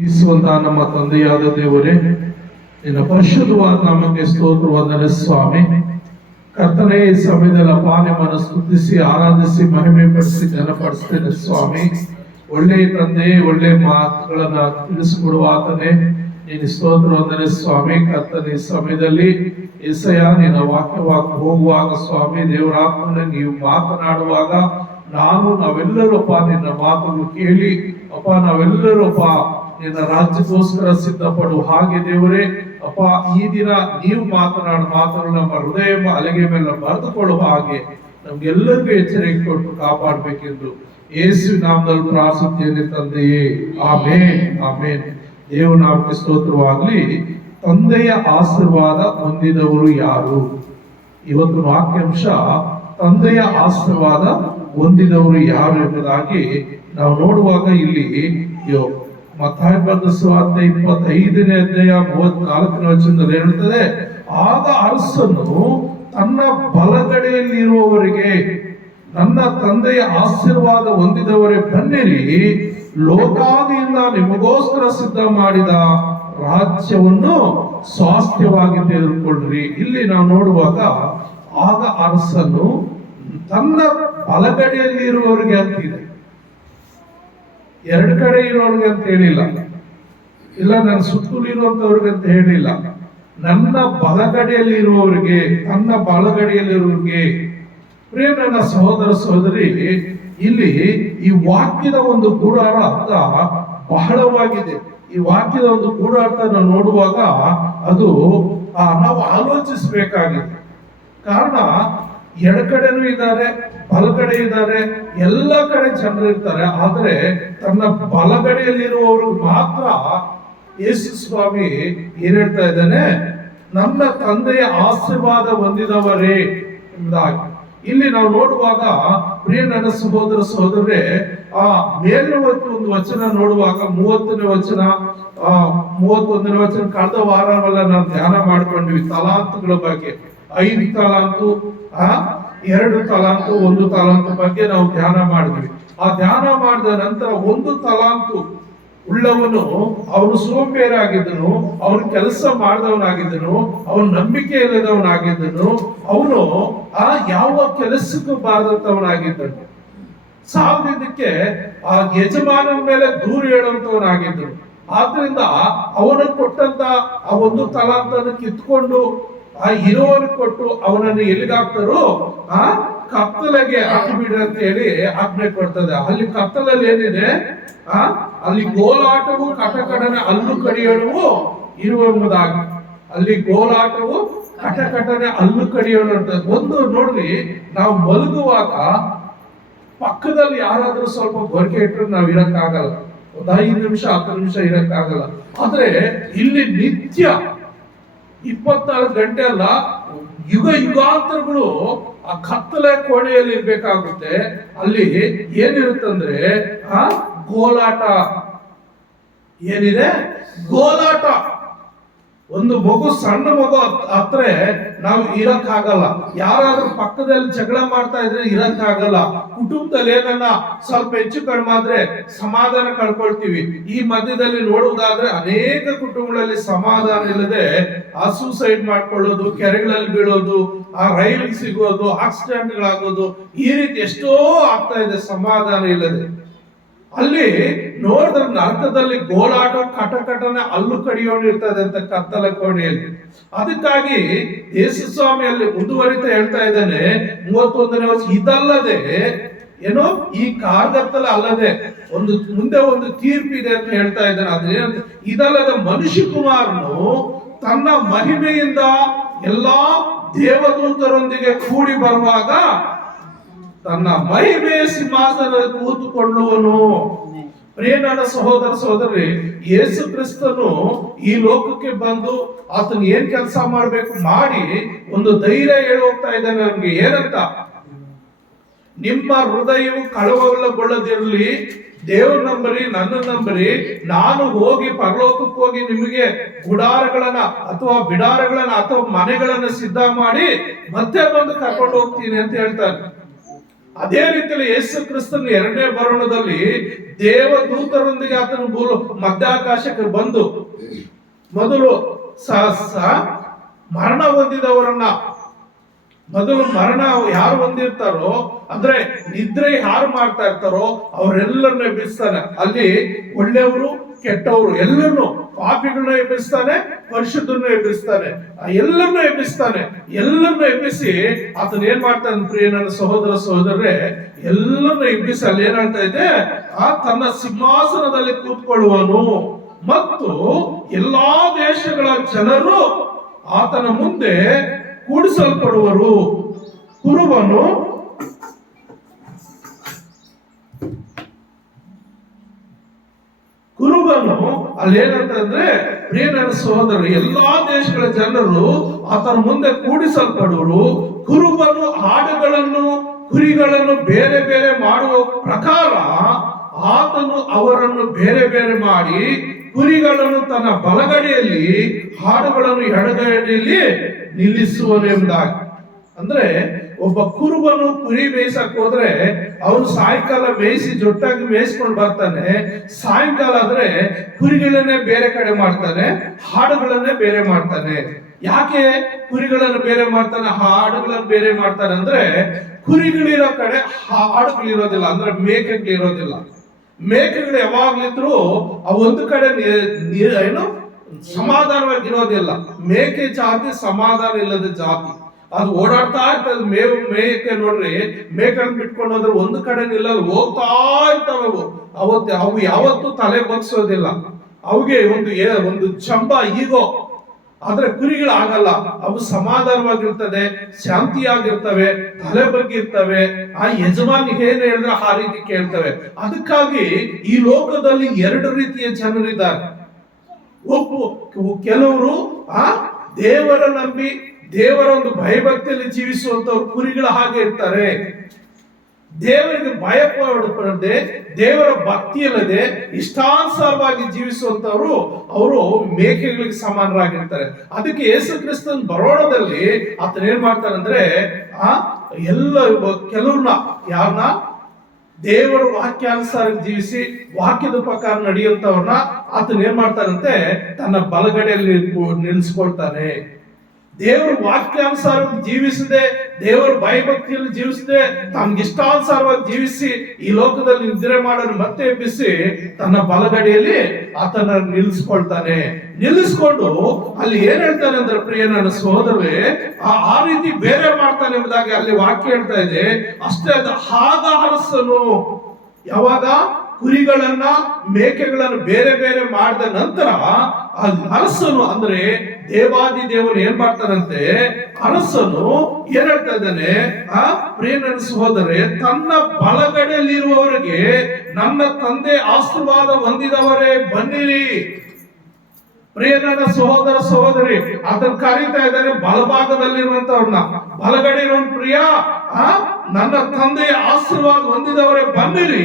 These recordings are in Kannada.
ಜೀವಿಸುವಂತಹ ನಮ್ಮ ತಂದೆಯಾದ ದೇವರೇ, ನಿನ್ನ ಪರಿಶುದ್ಧವಾದ ನಾಮಕ್ಕೆ ಸ್ತೋತ್ರವಂದನೆ ಸ್ವಾಮಿ. ಕರ್ತನೇ, ಈ ಸಮಯದಲ್ಲಿ ಅಪ್ಪ ನಿಮ್ಮನ್ನು ಸ್ತುತಿಸಿ ಆರಾಧಿಸಿ ಮಹಿಮೆ ಪಡಿಸಿ ಘನಪಡಿಸ್ತೇನೆ ಸ್ವಾಮಿ. ಒಳ್ಳೆಯ ತಂದೆ, ಒಳ್ಳೆ ಮಾತುಗಳನ್ನ ತಿಳಿಸಿಕೊಡುವ ಆತನೇ ನೀನು ಸ್ತೋತ್ರವಂದನೆ ಸ್ವಾಮಿ. ಕರ್ತನೇ, ಈ ಸಮಯದಲ್ಲಿ ಎಸೆಯ ನಿನ್ನ ವಾಕ್ಯವಾಗಿ ಹೋಗುವಾಗ ಸ್ವಾಮಿ ದೇವರಾತ್ಮನೆ ನೀವು ಮಾತನಾಡುವಾಗ ನಾವೆಲ್ಲರೂ ಅಪ್ಪ ನಿನ್ನ ಮಾತನ್ನು ಕೇಳಿ ಅಪ್ಪ ನಾವೆಲ್ಲರೂ ಅಪ್ಪ ನಿನ್ನ ರಾಜ್ಯಕ್ಕೋಸ್ಕರ ಸಿದ್ಧಪಡು ಹಾಗೆ ದೇವರೇ ಅಪ್ಪ ಈ ದಿನ ನೀವು ಮಾತುಗಳು ನಮ್ಮ ಹೃದಯ ಅಲೆಗೆ ಮೇಲೆ ಬರೆದುಕೊಳ್ಳುವ ಹಾಗೆ ನಮ್ಗೆಲ್ಲರಿಗೂ ಎಚ್ಚರಿಕೆ ಕೊಟ್ಟು ಕಾಪಾಡಬೇಕೆಂದು ಯೇಸು ನಾಮದಲ್ಲಿ ಪ್ರಾರ್ಥಿಸುತ್ತೇನೆ ತಂದೆಯೇ, ಆಮೇನ್ ಆಮೇನ್. ದೇವರ ನಾಮಕ್ಕೆ ಸ್ತೋತ್ರವಾಗಲಿ. ತಂದೆಯ ಆಶೀರ್ವಾದ ಹೊಂದಿದವರು ಯಾರು? ಇವತ್ತು ವಾಕ್ಯಾಂಶ ತಂದೆಯ ಆಶೀರ್ವಾದ ಹೊಂದಿದವರು ಯಾರು ಎಂಬುದಾಗಿ ನಾವು ನೋಡುವಾಗ ಇಲ್ಲಿ ಮತ್ತಾಯ ಬರೆದ ಸುವಾರ್ತೆ 25ನೇ ಅಧ್ಯಾಯ 34ನೇ ವಚನದಲ್ಲಿ ಹೇಳುತ್ತದೆ, ಆಗ ಅರಸನು ತನ್ನ ಬಲಗಡೆಯಲ್ಲಿರುವವರಿಗೆ, ನನ್ನ ತಂದೆಯ ಆಶೀರ್ವಾದ ಹೊಂದಿದವರೇ ಬನ್ನಿರಿ, ಲೋಕಾದಿಯಿಂದ ನಿಮಗೋಸ್ಕರ ಸಿದ್ಧ ಮಾಡಿದ ರಾಜ್ಯವನ್ನು ಸ್ವಾಸ್ಥ್ಯವಾಗಿ ತೆಗೆದುಕೊಳ್ಳ್ರಿ. ಇಲ್ಲಿ ನಾವು ನೋಡುವಾಗ ಆಗ ಅರಸನು ತನ್ನ ಬಲಗಡೆಯಲ್ಲಿ ಇರುವವರಿಗೆ ಅಂತಿದೆ, ಎರಡು ಕಡೆ ಇರೋರಿಗೆ ಅಂತ ಹೇಳಿಲ್ಲ, ಇಲ್ಲ ನನ್ನ ಸುತ್ತಲೂ ಇರುವಂತವ್ರಿಗೆ ಅಂತ ಹೇಳಿಲ್ಲ. ನನ್ನ ಬಲಗಡೆಯಲ್ಲಿ ಇರುವವರಿಗೆ, ತನ್ನ ಬಲಗಡೆಯಲ್ಲಿರುವವರಿಗೆ. ಪ್ರಿಯ ನನ್ನ ಸಹೋದರ ಸಹೋದರಿ, ಇಲ್ಲಿ ಈ ವಾಕ್ಯದ ಒಂದು ಗೂಢಾರ್ಥ ಅರ್ಥ ಬಹಳವಾಗಿದೆ. ಈ ವಾಕ್ಯದ ಒಂದು ಗೂಢಾರ್ಥ ನಾವು ನೋಡುವಾಗ ಅದು ನಾವು ಆಲೋಚಿಸಬೇಕಾಗಿದೆ. ಕಾರಣ ಎಡಕಡೆನೂ ಇದ್ದಾರೆ, ಬಲಗಡೆ ಇದ್ದಾರೆ, ಎಲ್ಲ ಕಡೆ ಜನರು ಇರ್ತಾರೆ. ಆದ್ರೆ ತನ್ನ ಬಲಗಡೆಯಲ್ಲಿರುವವರು ಮಾತ್ರ ಯೇಸು ಸ್ವಾಮಿ ಏನ್ ಹೇಳ್ತಾ ಇದ್ದಾನೆ, ನನ್ನ ತಂದೆಯ ಆಶೀರ್ವಾದ ಹೊಂದಿದವರೇ ಎಂಬುದಾಗಿ. ಇಲ್ಲಿ ನಾವು ನೋಡುವಾಗ ಪ್ರಿಯ ನನ್ನ ಸಹೋದರ ಸಹೋದರರೇ, ಆ ಮೇಲಿನ ಒಂದು ವಚನ ನೋಡುವಾಗ 30ನೇ ವಚನ 31ನೇ ವಚನ ಕಳೆದ ವಾರವೆಲ್ಲ ನಾವು ಧ್ಯಾನ ಮಾಡ್ಕೊಂಡ್ವಿ ತಲಾಂತುಗಳ ಬಗ್ಗೆ. 5 ತಲಾಂತು, 2 ತಲಾಂತು, 1 ತಲಾಂತು ಬಗ್ಗೆ ನಾವು ಧ್ಯಾನ ಮಾಡಿದ್ವಿ. ಆ ಧ್ಯಾನ ಮಾಡಿದ ನಂತರ 1 ತಲಾಂತು ಉಳ್ಳವನು ಅವನು ಸೋಂಬೇರಾಗಿದ್ದನು, ಅವನು ಕೆಲಸ ಮಾಡಿದವನಾಗಿದ್ದನು, ಅವನು ನಂಬಿಕೆ ಇಲ್ಲದವನಾಗಿದ್ದನು, ಅವನು ಯಾವ ಕೆಲಸಕ್ಕೂ ಬಾರದಂತವನಾಗಿದ್ದನು, ಸಾಲದಿದ್ದಕ್ಕೆ ಆ ಯಜಮಾನನ ಮೇಲೆ ದೂರ ಹೇಳುವಂತವನಾಗಿದ್ದನು. ಆದ್ರಿಂದ ಅವನು ಕೊಟ್ಟಂತ ಆ 1 ತಲಾಂತನ್ನು ಕಿತ್ಕೊಂಡು ಆ ಇರೋವನಿಗೆ ಕೊಟ್ಟು ಅವನನ್ನು ಎಲ್ಲಿಗಾಕ್ತಾರೋ ಆ ಕತ್ತಲೆಗೆ ಹಾಕಿಬಿಡ್ರಿ ಅಂತ ಹೇಳಿ ಆಜ್ಞೆ ಕೊಡ್ತದೆ. ಅಲ್ಲಿ ಕತ್ತಲಲ್ಲಿ ಏನಿದೆ, ಅಲ್ಲಿ ಗೋಲಾಟವು ಕಟಕಟನೆ ಹಲ್ಲು ಕಡಿಯೋಣವು ಇರುವುದಾಗಿ. ಅಲ್ಲಿ ಗೋಲಾಟವು ಕಟಕಟನೆ ಹಲ್ಲು ಕಡಿಯೋಣ. ಒಂದು ನೋಡ್ರಿ, ನಾವು ಮಲಗುವಾಗ ಪಕ್ಕದಲ್ಲಿ ಯಾರಾದ್ರೂ ಸ್ವಲ್ಪ ಗೊರಕೆ ಇಟ್ಟರೆ ನಾವು ಇರಕ್ಕಾಗಲ್ಲ, ಒಂದು 5 ನಿಮಿಷ 10 ನಿಮಿಷ ಇರಕ್ಕಾಗಲ್ಲ. ಆದ್ರೆ ಇಲ್ಲಿ ನಿತ್ಯ 24 ಗಂಟೆ ಅಲ್ಲ, ಯುಗಾಂತರಗಳು ಆ ಕತ್ತಲೆ ಕೋಣೆಯಲ್ಲಿ ಇರ್ಬೇಕಾಗುತ್ತೆ. ಅಲ್ಲಿ ಏನಿರುತ್ತಂದ್ರೆ ಗೋಲಾಟ ಏನಿದೆ, ಗೋಲಾಟ. ಒಂದು ಮಗು, ಸಣ್ಣ ಮಗು ಹತ್ರ ನಾವು ಇರಕ್ಕಾಗಲ್ಲ. ಯಾರಾದ್ರೂ ಪಕ್ಕದಲ್ಲಿ ಜಗಳ ಮಾಡ್ತಾ ಇದ್ರೆ ಇರಕ್ಕಾಗಲ್ಲ. ಕುಟುಂಬದಲ್ಲಿ ಏನನ್ನ ಸ್ವಲ್ಪ ಹೆಚ್ಚು ಕಡಿಮೆ ಆದ್ರೆ ಸಮಾಧಾನ ಕಳ್ಕೊಳ್ತೀವಿ. ಈ ಮಧ್ಯದಲ್ಲಿ ನೋಡುವುದಾದ್ರೆ ಅನೇಕ ಕುಟುಂಬಗಳಲ್ಲಿ ಸಮಾಧಾನ ಇಲ್ಲದೆ ಸೂಸೈಡ್ ಮಾಡ್ಕೊಳ್ಳೋದು, ಕೆರೆಗಳಲ್ಲಿ ಬೀಳೋದು, ಆ ರೈಲಿಗೆ ಸಿಗೋದು, ಆಕ್ಸಿಡೆಂಟ್ಗಳಾಗೋದು, ಈ ರೀತಿ ಎಷ್ಟೋ ಆಗ್ತಾ ಇದೆ ಸಮಾಧಾನ ಇಲ್ಲದೆ. ಅಲ್ಲಿ ನೋಡಿದ್ರೆ ನರಕದಲ್ಲಿ ಗೋಲಾಟ ಕಟಕಟನೆ ಹಲ್ಲು ಕಡಿಯೋಣ ಇರ್ತದೆ ಅಂತ ಕತ್ತಲ ಕೋಣೆಯಲ್ಲಿ. ಅದಕ್ಕಾಗಿ ಯೇಸು ಸ್ವಾಮಿ ಅಲ್ಲಿ ಮುಂದುವರಿತಾ ಹೇಳ್ತಾ ಇದ್ದಾನೆ 31ನೇ ವರ್ಷ, ಇದಲ್ಲದೆ ಏನೋ ಈ ಕಾರ್ಗತ್ತಲ ಅಲ್ಲದೆ ಮುಂದೆ ಒಂದು ತೀರ್ಪಿದೆ ಅಂತ ಹೇಳ್ತಾ ಇದ್ದಾನೆ. ಅದೇನಂತ, ಇದಲ್ಲದೆ ಮನುಷ್ಯ ಕುಮಾರನು ತನ್ನ ಮಹಿಮೆಯಿಂದ ಎಲ್ಲಾ ದೇವದೂತರೊಂದಿಗೆ ಕೂಡಿ ಬರುವಾಗ ತನ್ನ ಮಹಿಮೆಯ ಸಿಂಹಾಸನದಲ್ಲಿ ಕೂತುಕೊಳ್ಳುವನು. ಪ್ರಿಯ ನನ್ನ ಸಹೋದರ ಸಹೋದರಿ, ಯೇಸು ಕ್ರಿಸ್ತನು ಈ ಲೋಕಕ್ಕೆ ಬಂದು ಆತನ ಏನ್ ಕೆಲಸ ಮಾಡ್ಬೇಕು ಮಾಡಿ ಒಂದು ಧೈರ್ಯ ಹೇಳಿ ಹೋಗ್ತಾ ಇದ್ದಾನೆ ನಮ್ಗೆ. ಏನಂತ, ನಿಮ್ಮ ಹೃದಯವು ಕಳವಳಗೊಳ್ಳದಿರಲಿ, ದೇವ್ರ ನಂಬರಿ, ನನ್ನ ನಂಬರಿ, ನಾನು ಹೋಗಿ ಪರಲೋಕಕ್ಕೆ ಹೋಗಿ ನಿಮಗೆ ಗುಡಾರಗಳನ್ನ ಅಥವಾ ಬಿಡಾರಗಳನ್ನ ಅಥವಾ ಮನೆಗಳನ್ನ ಸಿದ್ಧ ಮಾಡಿ ಮತ್ತೆ ಬಂದು ಕರ್ಕೊಂಡು ಹೋಗ್ತೀನಿ ಅಂತ ಹೇಳ್ತಾನೆ. ಅದೇ ರೀತಿಯಲ್ಲಿ ಯೇಸು ಕ್ರಿಸ್ತನ ಎರಡನೇ ಬರೋಣದಲ್ಲಿ ದೇವದೂತರೊಂದಿಗೆ ಆತನ ಮಧ್ಯಾಕಾಶಕ್ಕೆ ಬಂದು ಮೊದಲು ಮರಣ ಹೊಂದಿದವರನ್ನ ಮೊದಲು ಮರಣ ಯಾರು ಹೊಂದಿರ್ತಾರೋ ಅಂದ್ರೆ ನಿದ್ರೆ ಯಾರು ಮಾಡ್ತಾ ಇರ್ತಾರೋ ಅವರೆಲ್ಲರನ್ನ ಎಬ್ಬಿಸ್ತಾನೆ. ಅಲ್ಲಿ ಒಳ್ಳೆಯವರು ಕೆಟ್ಟವರು ಎಲ್ಲರನ್ನು, ಪಾಪಿಗಳನ್ನ ಎಬ್ಬಿಸ್ತಾನೆ, ಪರಿಶುದ್ಧರನ್ನು ಎಬ್ಬಿಸ್ತಾನೆ, ಎಲ್ಲರನ್ನು ಎಬ್ಬಿಸ್ತಾನೆ. ಎಲ್ಲರನ್ನು ಎಬ್ಬಿಸಿ ಆತನ ಏನ್ ಮಾಡ್ತಾನೆ ಪ್ರಿಯ ನನ್ನ ಸಹೋದರ ಸಹೋದರರೇ, ಎಲ್ಲರನ್ನು ಎಬ್ಬಿಸಿ ಅಲ್ಲಿ ಏನ್ ಹೇಳ್ತಾ ಇದೆ, ತನ್ನ ಸಿಂಹಾಸನದಲ್ಲಿ ಕೂತ್ಕೊಳ್ಳುವನು ಮತ್ತು ಎಲ್ಲಾ ದೇಶಗಳ ಜನರು ಆತನ ಮುಂದೆ ಕೂಡಿಸಲ್ಪಡುವರು. ಕುರುಬನು ಅಲ್ಲೇನಂತಂದ್ರೆ ಪ್ರಿಯ ನನ್ನ ಸಹೋದರರು, ಎಲ್ಲಾ ದೇಶಗಳ ಜನರು ಆತನ ಮುಂದೆ ಕೂಡಿಸಲ್ಪಡುವರು. ಕುರುಬನು ಆಡುಗಳನ್ನು ಕುರಿಗಳನ್ನು ಬೇರೆ ಬೇರೆ ಮಾಡುವ ಪ್ರಕಾರ ಆತನು ಅವರನ್ನು ಬೇರೆ ಬೇರೆ ಮಾಡಿ ಕುರಿಗಳನ್ನು ತನ್ನ ಬಲಗಡೆಯಲ್ಲಿ ಹಾಡುಗಳನ್ನು ಎಡಗಡೆಯಲ್ಲಿ ನಿಲ್ಲಿಸುವನು ಎಂಬುದಾಗಿ. ಅಂದ್ರೆ ಒಬ್ಬ ಕುರುಬನು ಕುರಿ ಮೇಯಿಸಕ್ ಹೋದ್ರೆ ಅವನು ಸಾಯಂಕಾಲ ಮೇಯಿಸಿ ಜೊಟ್ಟಾಗಿ ಮೇಯಿಸ್ಕೊಂಡು ಬರ್ತಾನೆ. ಸಾಯಂಕಾಲ ಆದ್ರೆ ಕುರಿಗಳನ್ನೇ ಬೇರೆ ಕಡೆ ಮಾಡ್ತಾನೆ, ಹಾಡುಗಳನ್ನೇ ಬೇರೆ ಮಾಡ್ತಾನೆ. ಯಾಕೆ ಕುರಿಗಳನ್ನು ಬೇರೆ ಮಾಡ್ತಾನೆ, ಹಾಡುಗಳನ್ನು ಬೇರೆ ಮಾಡ್ತಾನೆ ಅಂದ್ರೆ ಕುರಿಗಳಿರೋ ಕಡೆ ಹಾಡುಗಳಿರೋದಿಲ್ಲ, ಅಂದ್ರೆ ಮೇಕೆಗಳಿರೋದಿಲ್ಲ. ಮೇಕೆಗಳು ಯಾವಾಗ್ಲಿದ್ರು ಆ ಒಂದು ಕಡೆ ಏನು ಸಮಾಧಾನವಾಗಿರೋದಿಲ್ಲ. ಮೇಕೆ ಜಾತಿ ಸಮಾಧಾನ ಇಲ್ಲದ ಜಾತಿ. ಅದು ಓಡಾಡ್ತಾ ಇರ್ತದೆ. ಮೇಕೆ ನೋಡ್ರಿ, ಮೇಕನ್ನು ಬಿಟ್ಕೊಂಡು ಹೋದ್ರೆ ಒಂದು ಕಡೆ ನಿಲ್ಲಲ್ಲ, ಹೋಗ್ತಾ ಇರ್ತಾವೆ ಅವು ಯಾವತ್ತೂ ತಲೆ ಬಗ್ಸೋದಿಲ್ಲ. ಅವುಗೆ ಒಂದು ಚಂಬ ಈಗೋ. ಆದ್ರೆ ಕುರಿಗಳು ಆಗಲ್ಲ, ಅವು ಸಮಾಧಾನವಾಗಿರ್ತದೆ, ಶಾಂತಿಯಾಗಿರ್ತವೆ, ತಲೆ ಬಗ್ಗಿರ್ತವೆ. ಆ ಯಜಮಾನಿ ಏನ್ ಹೇಳಿದ್ರೆ ಆ ರೀತಿ ಕೇಳ್ತವೆ. ಅದಕ್ಕಾಗಿ ಈ ಲೋಕದಲ್ಲಿ ಎರಡು ರೀತಿಯ ಜನರಿದ್ದಾರೆ. ಕೆಲವರು ದೇವರ ನಂಬಿ ದೇವರ ಒಂದು ಭಯಭಕ್ತಿಯಲ್ಲಿ ಜೀವಿಸುವಂತವ್ರು ಕುರಿಗಳ ಹಾಗೆ ಇರ್ತಾರೆ. ದೇವರಿಗೆ ಭಯ ಪಡದೆ, ದೇವರ ಭಕ್ತಿ ಇಲ್ಲದೆ ಇಷ್ಟಾನುಸಾರವಾಗಿ ಜೀವಿಸುವಂತವರು ಅವರು ಮೇಕೆಗಳಿಗೆ ಸಮಾನರಾಗಿರ್ತಾರೆ. ಅದಕ್ಕೆ ಯೇಸು ಕ್ರಿಸ್ತನ ಬರೋಣದಲ್ಲಿ ಆತನ ಏನ್ ಮಾಡ್ತಾರಂದ್ರೆ ಕೆಲವ್ರನ್ನ ಯಾರನ್ನ ದೇವರ ವಾಕ್ಯಾನುಸಾರ ಜೀವಿಸಿ ವಾಕ್ಯದ ಪ್ರಕಾರ ನಡೆಯುವಂತವ್ರನ್ನ ಆತನ ಏನ್ ಮಾಡ್ತಾರಂತೆ ತನ್ನ ಬಲಗಡೆಯಲ್ಲಿ ನಿಲ್ಲಿಸ್ಕೊಳ್ತಾನೆ. ದೇವರ ವಾಕ್ಯಾನುಸಾರವಾಗಿ ಜೀವಿಸದೆ, ದೇವರ ಭಯಭಕ್ತಿಯಲ್ಲಿ ಜೀವಿಸದೆ, ತಮ್ಗೆ ಇಷ್ಟಾನುಸಾರವಾಗಿ ಜೀವಿಸಿ ಈ ಲೋಕದಲ್ಲಿ ನಿದ್ರೆ ಮಾಡೋರು ಮತ್ತೆ ಎಬ್ಬಿಸಿ ತನ್ನ ಬಲಗಡೆಯಲ್ಲಿ ಆತನ ನಿಲ್ಲಿಸ್ಕೊಳ್ತಾನೆ. ನಿಲ್ಲಿಸ್ಕೊಂಡು ಅಲ್ಲಿ ಏನ್ ಹೇಳ್ತಾನೆ ಅಂದ್ರೆ ಪ್ರಿಯ ನನ್ನ ಸಹೋದರರೇ, ಆ ರೀತಿ ಬೇರೆ ಮಾಡ್ತಾನೆ ಎಂಬುದಾಗಿ ಅಲ್ಲಿ ವಾಕ್ಯ ಹೇಳ್ತಾ ಇದೆ. ಅಷ್ಟೇ ಅದ ಹಾಗ ಅರಸನು ಯಾವಾಗ ಕುರಿಗಳನ್ನ ಮೇಕೆಗಳನ್ನು ಬೇರೆ ಬೇರೆ ಮಾಡಿದ ನಂತರ ಅರಸನು ಅಂದ್ರೆ ದೇವಾದಿ ದೇವರು ಏನ್ ಮಾಡ್ತಾರಂತೆ, ಅರಸನು ಏನ್ ಹೇಳ್ತಾ ಇದ್ದಾನೆ, ಪ್ರಿಯ ನನ್ನ ಸಹೋದರೇ, ತನ್ನ ಬಲಗಡೆಯಲ್ಲಿರುವವರಿಗೆ ನನ್ನ ತಂದೆ ಆಶೀರ್ವಾದ ಹೊಂದಿದವರೇ ಬನ್ನಿರಿ. ಪ್ರಿಯ ನನ್ನ ಸಹೋದರ ಸಹೋದರಿ, ಅದನ್ನ ಕರೀತಾ ಇದ್ದಾನೆ ಬಲಭಾಗದಲ್ಲಿರುವಂತವ್ರನ್ನ. ಬಲಗಡೆ ಇರೋ ಪ್ರಿಯ, ನನ್ನ ತಂದೆಯ ಆಶೀರ್ವಾದ ಹೊಂದಿದವರೇ ಬನ್ನಿರಿ,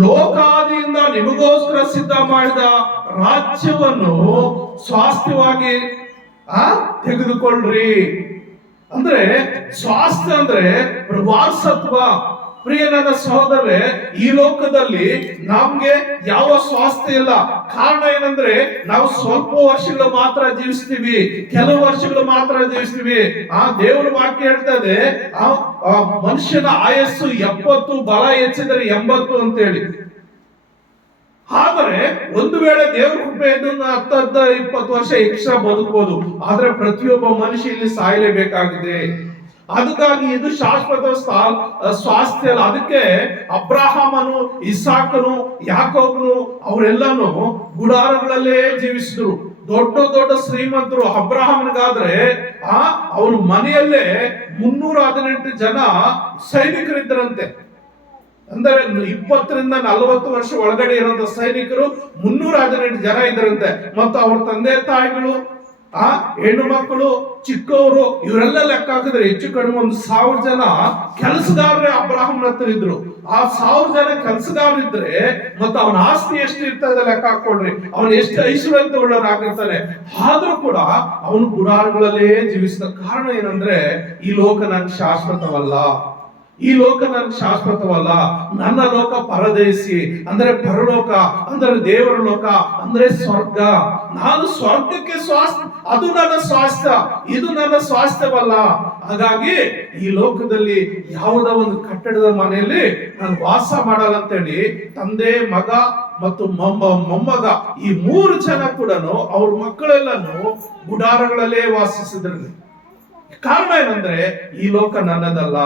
ಲೋಕಾದಿಯಿಂದ ನಿಮಗೋಸ್ಕರ ಸಿದ್ಧ ಮಾಡಿದ ರಾಜ್ಯವನ್ನು ಸ್ವಾಸ್ಥ್ಯವಾಗಿ ತೆಗೆದುಕೊಳ್ಳ್ರಿ. ಅಂದ್ರೆ ಸ್ವಾಸ್ಥ್ಯ ಅಂದ್ರೆ ವಾರಸತ್ವ. ಪ್ರಿಯ ನನ್ನ ಸಹೋದರರೇ, ಈ ಲೋಕದಲ್ಲಿ ನಮ್ಗೆ ಯಾವ ಸ್ವಾಸ್ಥ್ಯ ಇಲ್ಲ. ಕಾರಣ ಏನಂದ್ರೆ ನಾವು ಸ್ವಲ್ಪ ವರ್ಷಗಳು ಮಾತ್ರ ಜೀವಿಸ್ತೀವಿ, ಕೆಲವು ವರ್ಷಗಳು ಮಾತ್ರ ಜೀವಿಸ್ತೀವಿ. ದೇವರ ವಾಕ್ಯ ಹೇಳ್ತಾ ಇದೆ, ಮನುಷ್ಯನ ಆಯಸ್ಸು 70, ಬಲ ಹೆಚ್ಚಿದರೆ 80 ಅಂತ ಹೇಳಿ. ಆದರೆ ಒಂದು ವೇಳೆ ದೇವರ ಕೃಪೆ 10-20 ವರ್ಷ ಎಕ್ಸ್ಟ್ರಾ ಬದುಕಬಹುದು. ಆದ್ರೆ ಪ್ರತಿಯೊಬ್ಬ ಮನುಷ್ಯ ಇಲ್ಲಿ ಸಾಯಲೇಬೇಕಾಗಿದೆ. ಅದಕ್ಕಾಗಿ ಇದು ಶಾಶ್ವತ ಸ್ವಾಸ್ಥ್ಯ ಅಲ್ಲ. ಅದಕ್ಕೆ ಅಬ್ರಹಾಮನು, ಇಸಾಕನು, ಯಾಕೋಬನು ಅವರೆಲ್ಲಾನು ಗುಡಾರಗಳಲ್ಲೇ ಜೀವಿಸಿದ್ರು. ದೊಡ್ಡ ದೊಡ್ಡ ಶ್ರೀಮಂತರು. ಅಬ್ರಹಾಮನಿಗಾದ್ರೆ ಅವನ ಮನೆಯಲ್ಲೇ 318 ಜನ ಸೈನಿಕರಿದ್ದರಂತೆ. ಅಂದರೆ 20-40 ವರ್ಷ ಒಳಗಡೆ ಇರುವಂತ ಸೈನಿಕರು 318 ಜನ ಇದ್ದರಂತೆ. ಮತ್ತು ಅವ್ರ ತಂದೆ ತಾಯಿಗಳು, ಹೆಣ್ಣು ಮಕ್ಕಳು, ಚಿಕ್ಕವರು, ಇವರೆಲ್ಲ ಲೆಕ್ಕ ಹಾಕಿದ್ರೆ ಹೆಚ್ಚು ಕಡಿಮೆ 1000 ಜನ ಕೆಲಸಗಾರರೇ ಅಬ್ರಹಾಮನ ಹತ್ರ ಇದ್ರು. 1000 ಜನ ಕೆಲಸಗಾರರಿದ್ರೆ ಮತ್ತೆ ಅವನ ಆಸ್ತಿ ಎಷ್ಟು ಇರ್ತದೆ ಲೆಕ್ಕ ಹಾಕೊಳ್ರಿ, ಅವನು ಎಷ್ಟು ಐಶ್ವರ್ಯವಂತನಾಗಿರ್ತಾನೆ. ಆದ್ರೂ ಕೂಡ ಅವನು ಗುಡಾರಗಳಲ್ಲೇ ಜೀವಿಸಿದ. ಕಾರಣ ಏನಂದ್ರೆ ಈ ಲೋಕ ನನ್ ಶಾಶ್ವತವಲ್ಲ, ಈ ಲೋಕ ನನಗೆ ಶಾಶ್ವತವಲ್ಲ, ನನ್ನ ಲೋಕ ಪರದೇಶಿ, ಅಂದ್ರೆ ಪರಲೋಕ, ಅಂದ್ರೆ ದೇವರ ಲೋಕ, ಅಂದ್ರೆ ಸ್ವರ್ಗ. ನಾನು ಸ್ವರ್ಗಕ್ಕೆ ಸ್ವಾಸ್ಥ್ಯ, ಅದು ನನ್ನ ಸ್ವಾಸ್ಥ್ಯ, ಇದು ನನ್ನ ಸ್ವಾಸ್ಥ್ಯವಲ್ಲ. ಹಾಗಾಗಿ ಈ ಲೋಕದಲ್ಲಿ ಯಾವುದೋ ಒಂದು ಕಟ್ಟಡದ ಮನೆಯಲ್ಲಿ ನಾನು ವಾಸ ಮಾಡಲ್ಲ ಅಂತೇಳಿ ತಂದೆ, ಮಗ ಮತ್ತು ಮೊಮ್ಮಗ ಈ 3 ಜನ ಕೂಡ ಅವ್ರ ಮಕ್ಕಳೆಲ್ಲನು ಗುಡಾರಗಳಲ್ಲೇ ವಾಸಿಸಿದ್ರಲ್ಲಿ. ಕಾರಣ ಏನಂದ್ರೆ ಈ ಲೋಕ ನನ್ನದಲ್ಲ,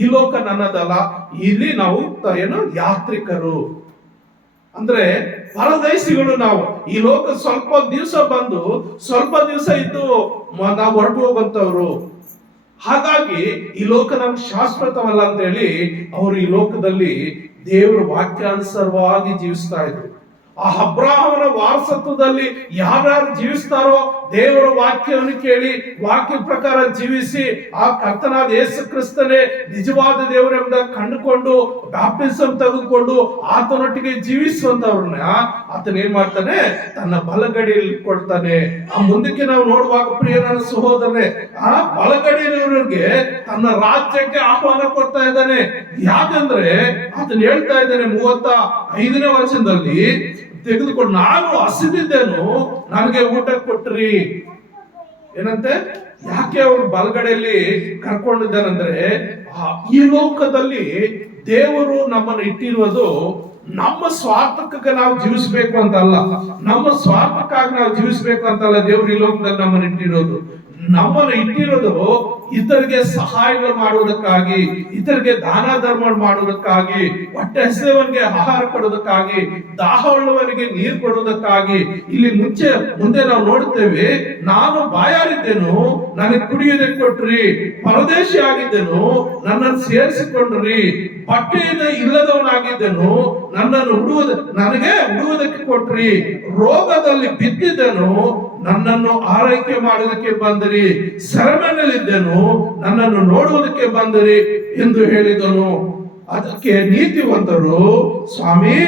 ಈ ಲೋಕ ನನ್ನದಲ್ಲ. ಇಲ್ಲಿ ನಾವು ಏನು ಯಾತ್ರಿಕರು, ಅಂದ್ರೆ ಪರದೇಶಿಗಳು. ನಾವು ಈ ಲೋಕ ಸ್ವಲ್ಪ ದಿವಸ ಬಂದು ಸ್ವಲ್ಪ ದಿವಸ ಇದ್ದು ನಾವು ಹೊರಟು ಹೋಗುವಂತವ್ರು. ಹಾಗಾಗಿ ಈ ಲೋಕ ನಮ್ಗೆ ಶಾಶ್ವತವಲ್ಲ ಅಂತ ಹೇಳಿ ಅವರು ಈ ಲೋಕದಲ್ಲಿ ದೇವರ ವಾಕ್ಯಾನುಸಾರವಾಗಿ ಜೀವಿಸ್ತಾ ಇದ್ರು. ಆ ಅಬ್ರಾಹಮನ ವಾರಸತ್ವದಲ್ಲಿ ಯಾರ್ಯಾರು ಜೀವಿಸ್ತಾರೋ, ದೇವರ ವಾಕ್ಯವನ್ನು ಕೇಳಿ ವಾಕ್ಯ ಪ್ರಕಾರ ಜೀವಿಸಿ ಆ ಕರ್ತನಾದ ಯೇಸು ಕ್ರಿಸ್ತನೇ ನಿಜವಾದ ದೇವರೆಂಬ ಕಂಡುಕೊಂಡು ಬ್ಯಾಪ್ಟಿಸಮ್ ತೆಗೆದುಕೊಂಡು ಆತನೊಟ್ಟಿಗೆ ಜೀವಿಸುವಂತವ್ರನ್ನ ಆತನ ಏನ್ ಮಾಡ್ತಾನೆ, ತನ್ನ ಬಲಗಡೆಯಲ್ಲಿ ಕೊಡ್ತಾನೆ. ಆ ಮುಂದಕ್ಕೆ ನಾವು ನೋಡುವಾಗ ಪ್ರಿಯ ನನ್ನ ಸಹೋದರನೇ, ಆ ಬಲಗಡೆಯಲ್ಲಿರೋರಿಗೆ ತನ್ನ ರಾಜ್ಯಕ್ಕೆ ಆಹ್ವಾನ ಕೊಡ್ತಾ ಇದ್ದಾನೆ. ಯಾಕಂದ್ರೆ ಆತನ ಹೇಳ್ತಾ ಇದ್ದಾನೆ 35ನೇ ವರ್ಷದಲ್ಲಿ ತೆಗೆದುಕೊಂಡು, ನಾನು ಹಸಿದಿದ್ದೇನು ನನಗೆ ಊಟ ಕೊಟ್ರಿ. ಏನಂತೆ, ಯಾಕೆ ಅವರು ಬಲಗಡೆಯಲ್ಲಿ ಕರ್ಕೊಂಡಿದ್ದಾನಂದ್ರೆ ಈ ಲೋಕದಲ್ಲಿ ದೇವರು ನಮ್ಮನ್ನು ಇಟ್ಟಿರುವುದು ನಮ್ಮ ಸ್ವಾರ್ಥಕ್ಕೆ ನಾವು ಜೀವಿಸಬೇಕು ಅಂತಲ್ಲ, ನಮ್ಮ ಸ್ವಾರ್ಥಕ್ಕಾಗಿ ನಾವು ಜೀವಿಸಬೇಕು ಅಂತಲ್ಲ. ದೇವರು ಈ ಲೋಕದಲ್ಲಿ ನಮ್ಮನ್ನು ಇಟ್ಟಿರೋದು ಇತರಿಗೆ ಸಹಾಯಗಳು ಮಾಡುವುದಕ್ಕಾಗಿ, ಇತರಿಗೆ ದಾನ ಧರ್ಮ ಮಾಡುವುದಕ್ಕಾಗಿ, ಹೊಟ್ಟೆ ಹಸಿದವನಿಗೆ ಆಹಾರ ಕೊಡುವುದಕ್ಕಾಗಿ, ದಾಹವುಳ್ಳವನಿಗೆ ನೀರು ಕೊಡುವುದಕ್ಕಾಗಿ. ಇಲ್ಲಿ ಮುಂದೆ ನಾವು ನೋಡುತ್ತೇವೆ, ನಾನು ಬಾಯಾರಿದ್ದೇನು ನನಗೆ ಕುಡಿಯುವುದಕ್ಕೆ ಕೊಟ್ರಿ, ಪರದೇಶಿ ಆಗಿದ್ದೇನು ನನ್ನನ್ನು ಸೇರಿಸಿಕೊಂಡ್ರಿ, ಬಟ್ಟೆ ಇಲ್ಲದವನಾಗಿದ್ದೇನು ನನಗೆ ಉಡುವುದಕ್ಕೆ ಕೊಟ್ರಿ, ರೋಗದಲ್ಲಿ ಬಿದ್ದಿದ್ದನು ನನ್ನನ್ನು ಆರೈಕೆ ಮಾಡುವುದಕ್ಕೆ ಬಂದಿರಿ, ಸೆರೆಮನೆಯಲ್ಲಿದ್ದೆನು ನನ್ನನ್ನು ನೋಡುವುದಕ್ಕೆ ಬಂದಿರಿ ಎಂದು ಹೇಳಿದನು. ಅದಕ್ಕೆ ನೀತಿವಂತರು, ಸ್ವಾಮಿ,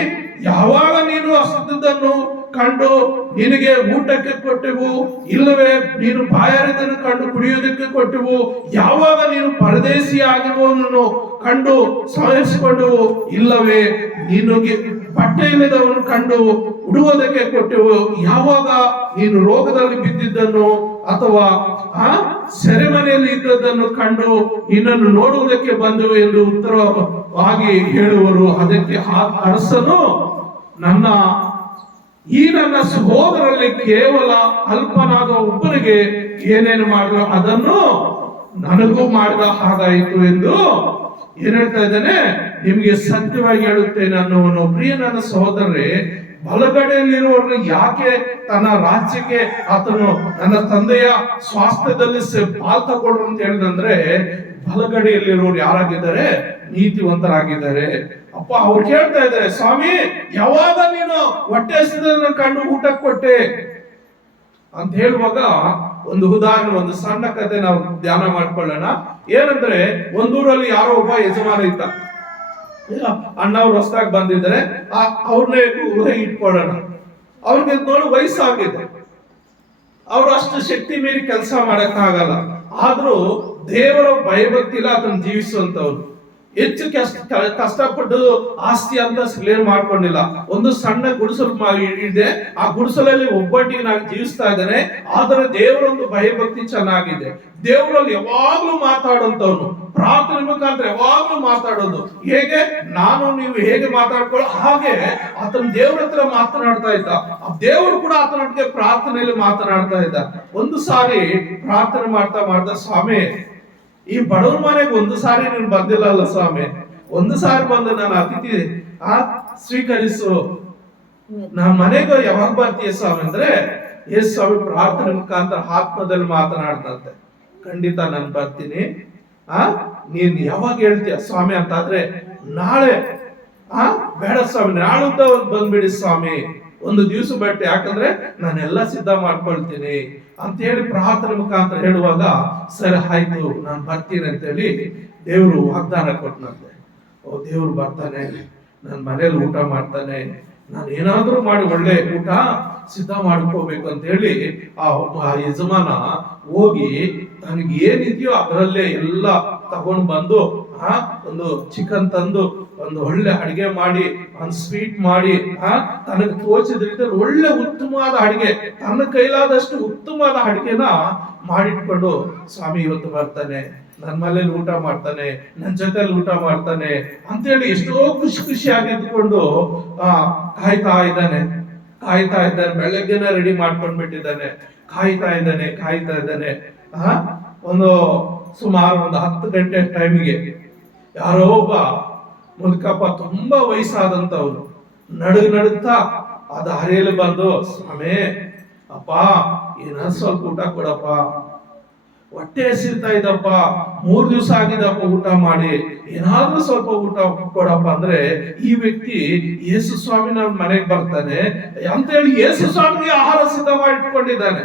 ಯಾವಾಗ ನೀನು ಹಸಿದನ್ನು ಕಂಡು ನಿನಗೆ ಊಟಕ್ಕೆ ಕೊಟ್ಟೆವು, ಇಲ್ಲವೇ ನೀನು ಬಾಯಾರಿದ್ದನ್ನು ಕಂಡು ಕುಡಿಯುವುದಕ್ಕೆ ಕೊಟ್ಟೆವು, ಯಾವಾಗ ನೀನು ಪರದೇಶಿ ಆಗಿರುವವನನ್ನು ಕಂಡು ಸಹಿಸಿಕೊಂಡೆವು, ಇಲ್ಲವೇ ನಿನಗೆ ಬಟ್ಟೆ ಇಲ್ಲದವನು ಕಂಡು ಉಡುವುದಕ್ಕೆ ಕೊಟ್ಟೆವು, ಯಾವಾಗ ನೀನು ರೋಗದಲ್ಲಿ ಬಿದ್ದಿದ್ದನ್ನು ಅಥವಾ ಸೆರೆಮನೆಯಲ್ಲಿ ಇದ್ದದನ್ನು ಕಂಡು ನಿನ್ನನ್ನು ನೋಡುವುದಕ್ಕೆ ಬಂದೆವು ಎಂದು ಉತ್ತರವಾಗಿ ಹೇಳುವರು. ಅದಕ್ಕೆ ಅರಸನು, ನನ್ನ ಸಹೋದರಲ್ಲಿ ಕೇವಲ ಅಲ್ಪನಾದ ಒಬ್ಬನಿಗೆ ಏನೇನು ಮಾಡಿದ್ರು ಅದನ್ನು ನನಗೂ ಮಾಡಿದ ಹಾಗಾಯಿತು ಎಂದು ಏನ್ ಹೇಳ್ತಾ ಇದ್ದಾನೆ, ನಿಮ್ಗೆ ಸತ್ಯವಾಗಿ ಹೇಳುತ್ತೇನೆ ಅನ್ನೋನು. ಪ್ರಿಯ ನನ್ನ ಸಹೋದರರೇ, ಬಲಗಡೆಯಲ್ಲಿರುವವರನ್ನು ಯಾಕೆ ತನ್ನ ರಾಜ್ಯಕ್ಕೆ ಆತನು ನನ್ನ ತಂದೆಯ ಸ್ವಾಸ್ಥ್ಯದಲ್ಲಿ ಪಾಲ್ ತಗೊಳ್ರು ಅಂತ ಹೇಳಿದಂದ್ರೆ, ಬಲಗಡೆಯಲ್ಲಿರುವವರು ಯಾರಾಗಿದ್ದಾರೆ, ನೀತಿವಂತರಾಗಿದ್ದಾರೆ. ಅಪ್ಪ ಅವ್ರು ಕೇಳ್ತಾ ಇದ್ದಾರೆ, ಸ್ವಾಮಿ, ಯಾವಾಗ ನೀನು ಹೊಟ್ಟೆ ಹಸಿದನ್ನು ಕಂಡು ಊಟ ಕೊಟ್ಟೆ ಅಂತ ಹೇಳುವಾಗ ಒಂದು ಉದಾಹರಣೆ, ಒಂದು ಸಣ್ಣ ಕಥೆ ನಾವು ಧ್ಯಾನ ಮಾಡ್ಕೊಳ್ಳೋಣ. ಏನಂದ್ರೆ, ಒಂದೂರಲ್ಲಿ ಯಾರೋ ಒಬ್ಬ ಯಜಮಾನ ಇದ್ದ. ಅಣ್ಣವ್ರು ಹೊಸದಾಗಿ ಬಂದಿದ್ದಾರೆ, ಅವ್ರನ್ನೇ ಇಟ್ಕೊಳ್ಳೋಣ. ಅವ್ರಿಗೆ ನೋಡಿ ವಯಸ್ಸಾಗಿದೆ, ಅವ್ರು ಅಷ್ಟು ಶಕ್ತಿ ಮೀರಿ ಕೆಲಸ ಮಾಡಕ್ ಆಗಲ್ಲ. ಆದ್ರೂ ದೇವರ ಭಯಭಕ್ತಿಲ್ಲ ಅದನ್ನು ಜೀವಿಸುವಂತವ್ರು. ಹೆಚ್ಚು ಕಷ್ಟಪಟ್ಟು ಆಸ್ತಿ ಅಂತ ಕ್ಲಿಯರ್ ಮಾಡ್ಕೊಂಡಿಲ್ಲ. ಒಂದು ಸಣ್ಣ ಗುಡಿಸಲು ಇದೆ, ಆ ಗುಡಿಸಲಲ್ಲಿ ಒಬ್ಬಟ್ಟಿಗೆ ನಾನು ಜೀವಿಸ್ತಾ ಇದ್ದೇನೆ. ಆದರೆ ದೇವರೊಂದು ಭಯಭಕ್ತಿ ಚೆನ್ನಾಗಿದೆ. ದೇವರಲ್ಲಿ ಯಾವಾಗ್ಲೂ ಮಾತಾಡುವಂತವ್ನು, ಪ್ರಾರ್ಥನೆ ಮುಖಾಂತರ ಯಾವಾಗ್ಲೂ ಮಾತಾಡೋದು. ಹೇಗೆ ನಾನು ನೀವು ಹೇಗೆ ಮಾತಾಡ್ಕೊಳ್ಳೋ ಹಾಗೆ ಆತನ ದೇವ್ರ ಹತ್ರ ಮಾತನಾಡ್ತಾ ಇದ್ದ. ಆ ದೇವರು ಕೂಡ ಆತನೊಟ್ಟಿಗೆ ಪ್ರಾರ್ಥನೆಯಲ್ಲಿ ಮಾತನಾಡ್ತಾ ಇದ್ದ. ಒಂದು ಸಾರಿ ಪ್ರಾರ್ಥನೆ ಮಾಡ್ತಾ ಸ್ವಾಮಿ, ಈ ಬಡವ್ರ ಮನೆಗೆ ಒಂದು ಸಾರಿ ನೀನು ಬಂದಿಲ್ಲ ಅಲ್ಲ ಸ್ವಾಮಿ, ಒಂದು ಸಾರಿ ಬಂದು ನಾನು ಅತಿಥಿ ಸ್ವೀಕರಿಸು, ನನ್ನ ಮನೆಗೂ ಯಾವಾಗ ಬರ್ತೀಯ ಸ್ವಾಮಿ ಅಂದ್ರೆ, ಎಸ್ ಸ್ವಾಮಿ ಪ್ರಾರ್ಥನೆ ಮುಖಾಂತರ ಆತ್ಮದಲ್ಲಿ ಮಾತನಾಡ್ತಂತೆ. ಖಂಡಿತ ನಾನು ಬರ್ತೀನಿ, ನೀನ್ ಯಾವಾಗ ಹೇಳ್ತೀಯ ಸ್ವಾಮಿ ಅಂತಾದ್ರೆ, ನಾಳೆ ಬೇಡ ಸ್ವಾಮಿ, ನಾಳುದ್ದ ಬಂದ್ಬಿಡಿ ಸ್ವಾಮಿ, ಒಂದು ದಿವಸ ಬಿಟ್ಟು, ಯಾಕಂದ್ರೆ ನಾನೆಲ್ಲ ಸಿದ್ಧ ಮಾಡ್ಕೊಳ್ತೀನಿ ಅಂತ ಹೇಳಿ ಪ್ರಾರ್ಥನೆ ಮುಖಾಂತರ ಹೇಳುವಾಗ, ಸರಿ ಆಯ್ತು ನಾನು ಬರ್ತೀನಿ ಅಂತ ಹೇಳಿ ದೇವರು ವಾಗ್ದಾನ ಕೊಟ್ಟನಂತೆ. ಓ, ದೇವ್ರು ಬರ್ತಾನೆ, ನನ್ನ ಮನೇಲಿ ಊಟ ಮಾಡ್ತಾನೆ, ನಾನು ಏನಾದ್ರೂ ಮಾಡಿ ಒಳ್ಳೆ ಊಟ ಸಿದ್ಧ ಮಾಡ್ಕೋಬೇಕು ಅಂತ ಹೇಳಿ ಆ ಯಜಮಾನ ಹೋಗಿ ತನಗೆ ಏನಿದೆಯೋ ಅದರಲ್ಲೇ ಎಲ್ಲ ತಗೊಂಡು ಬಂದು ಒಂದು ಚಿಕನ್ ತಂದು ಒಂದು ಒಳ್ಳೆ ಅಡಿಗೆ ಮಾಡಿ ಒಂದು ಸ್ವೀಟ್ ಮಾಡಿ ತನಗೆ ತೋಚಿದ ರೀತಿಯಲ್ಲಿ ಒಳ್ಳೆ ಉತ್ತಮವಾದ ಅಡಿಗೆ, ತನ್ನ ಕೈಲಾದಷ್ಟು ಉತ್ತಮವಾದ ಅಡಿಗೆನ ಮಾಡಿಟ್ಕೊಂಡು ಸ್ವಾಮಿ ಇವತ್ತು ಬರ್ತಾನೆ, ನನ್ನ ಮನೇಲಿ ಊಟ ಮಾಡ್ತಾನೆ, ನನ್ನ ಜೊತೆಲಿ ಊಟ ಮಾಡ್ತಾನೆ ಅಂತೇಳಿ ಎಷ್ಟೋ ಖುಷಿ ಖುಷಿಯಾಗಿ ಇದ್ಕೊಂಡು ಕಾಯ್ತಾ ಇದ್ದಾನೆ. ಬೆಳಗ್ಗೆನ ರೆಡಿ ಮಾಡ್ಕೊಂಡ್ಬಿಟ್ಟಿದ್ದಾನೆ, ಕಾಯ್ತಾ ಇದ್ದಾನೆ. ಒಂದು ಸುಮಾರು 10 ಗಂಟೆ ಟೈಮಿಗೆ ಯಾರೋ ಒಬ್ಬ ಮುದುಕಪ್ಪ, ತುಂಬಾ ವಯಸ್ಸಾದಂತವ್ರು, ನಡುಗ್ತಾ ಆ ದಾರಿಯಲ್ಲಿ ಬಂದು, ಸ್ವಾಮಿ ಅಪ್ಪ ಏನಾದ್ರು ಸ್ವಲ್ಪ ಊಟ ಕೊಡಪ್ಪ, ಹೊಟ್ಟೆ ಹಸಿರ್ತಾ ಇದ್ದಪ್ಪ, 3 ದಿವಸ ಆಗಿದಪ್ಪ ಊಟ ಮಾಡಿ, ಏನಾದ್ರೂ ಸ್ವಲ್ಪ ಊಟ ಕೊಡಪ್ಪ ಅಂದ್ರೆ, ಈ ವ್ಯಕ್ತಿ ಯೇಸು ಸ್ವಾಮಿ ನಮ್ಮ ಮನೆಗೆ ಬರ್ತಾನೆ ಅಂತೇಳಿ ಯೇಸು ಸ್ವಾಮಿಗೆ ಆಹಾರ ಸಿದ್ಧ ಮಾಡಿಟ್ಕೊಂಡಿದ್ದಾನೆ.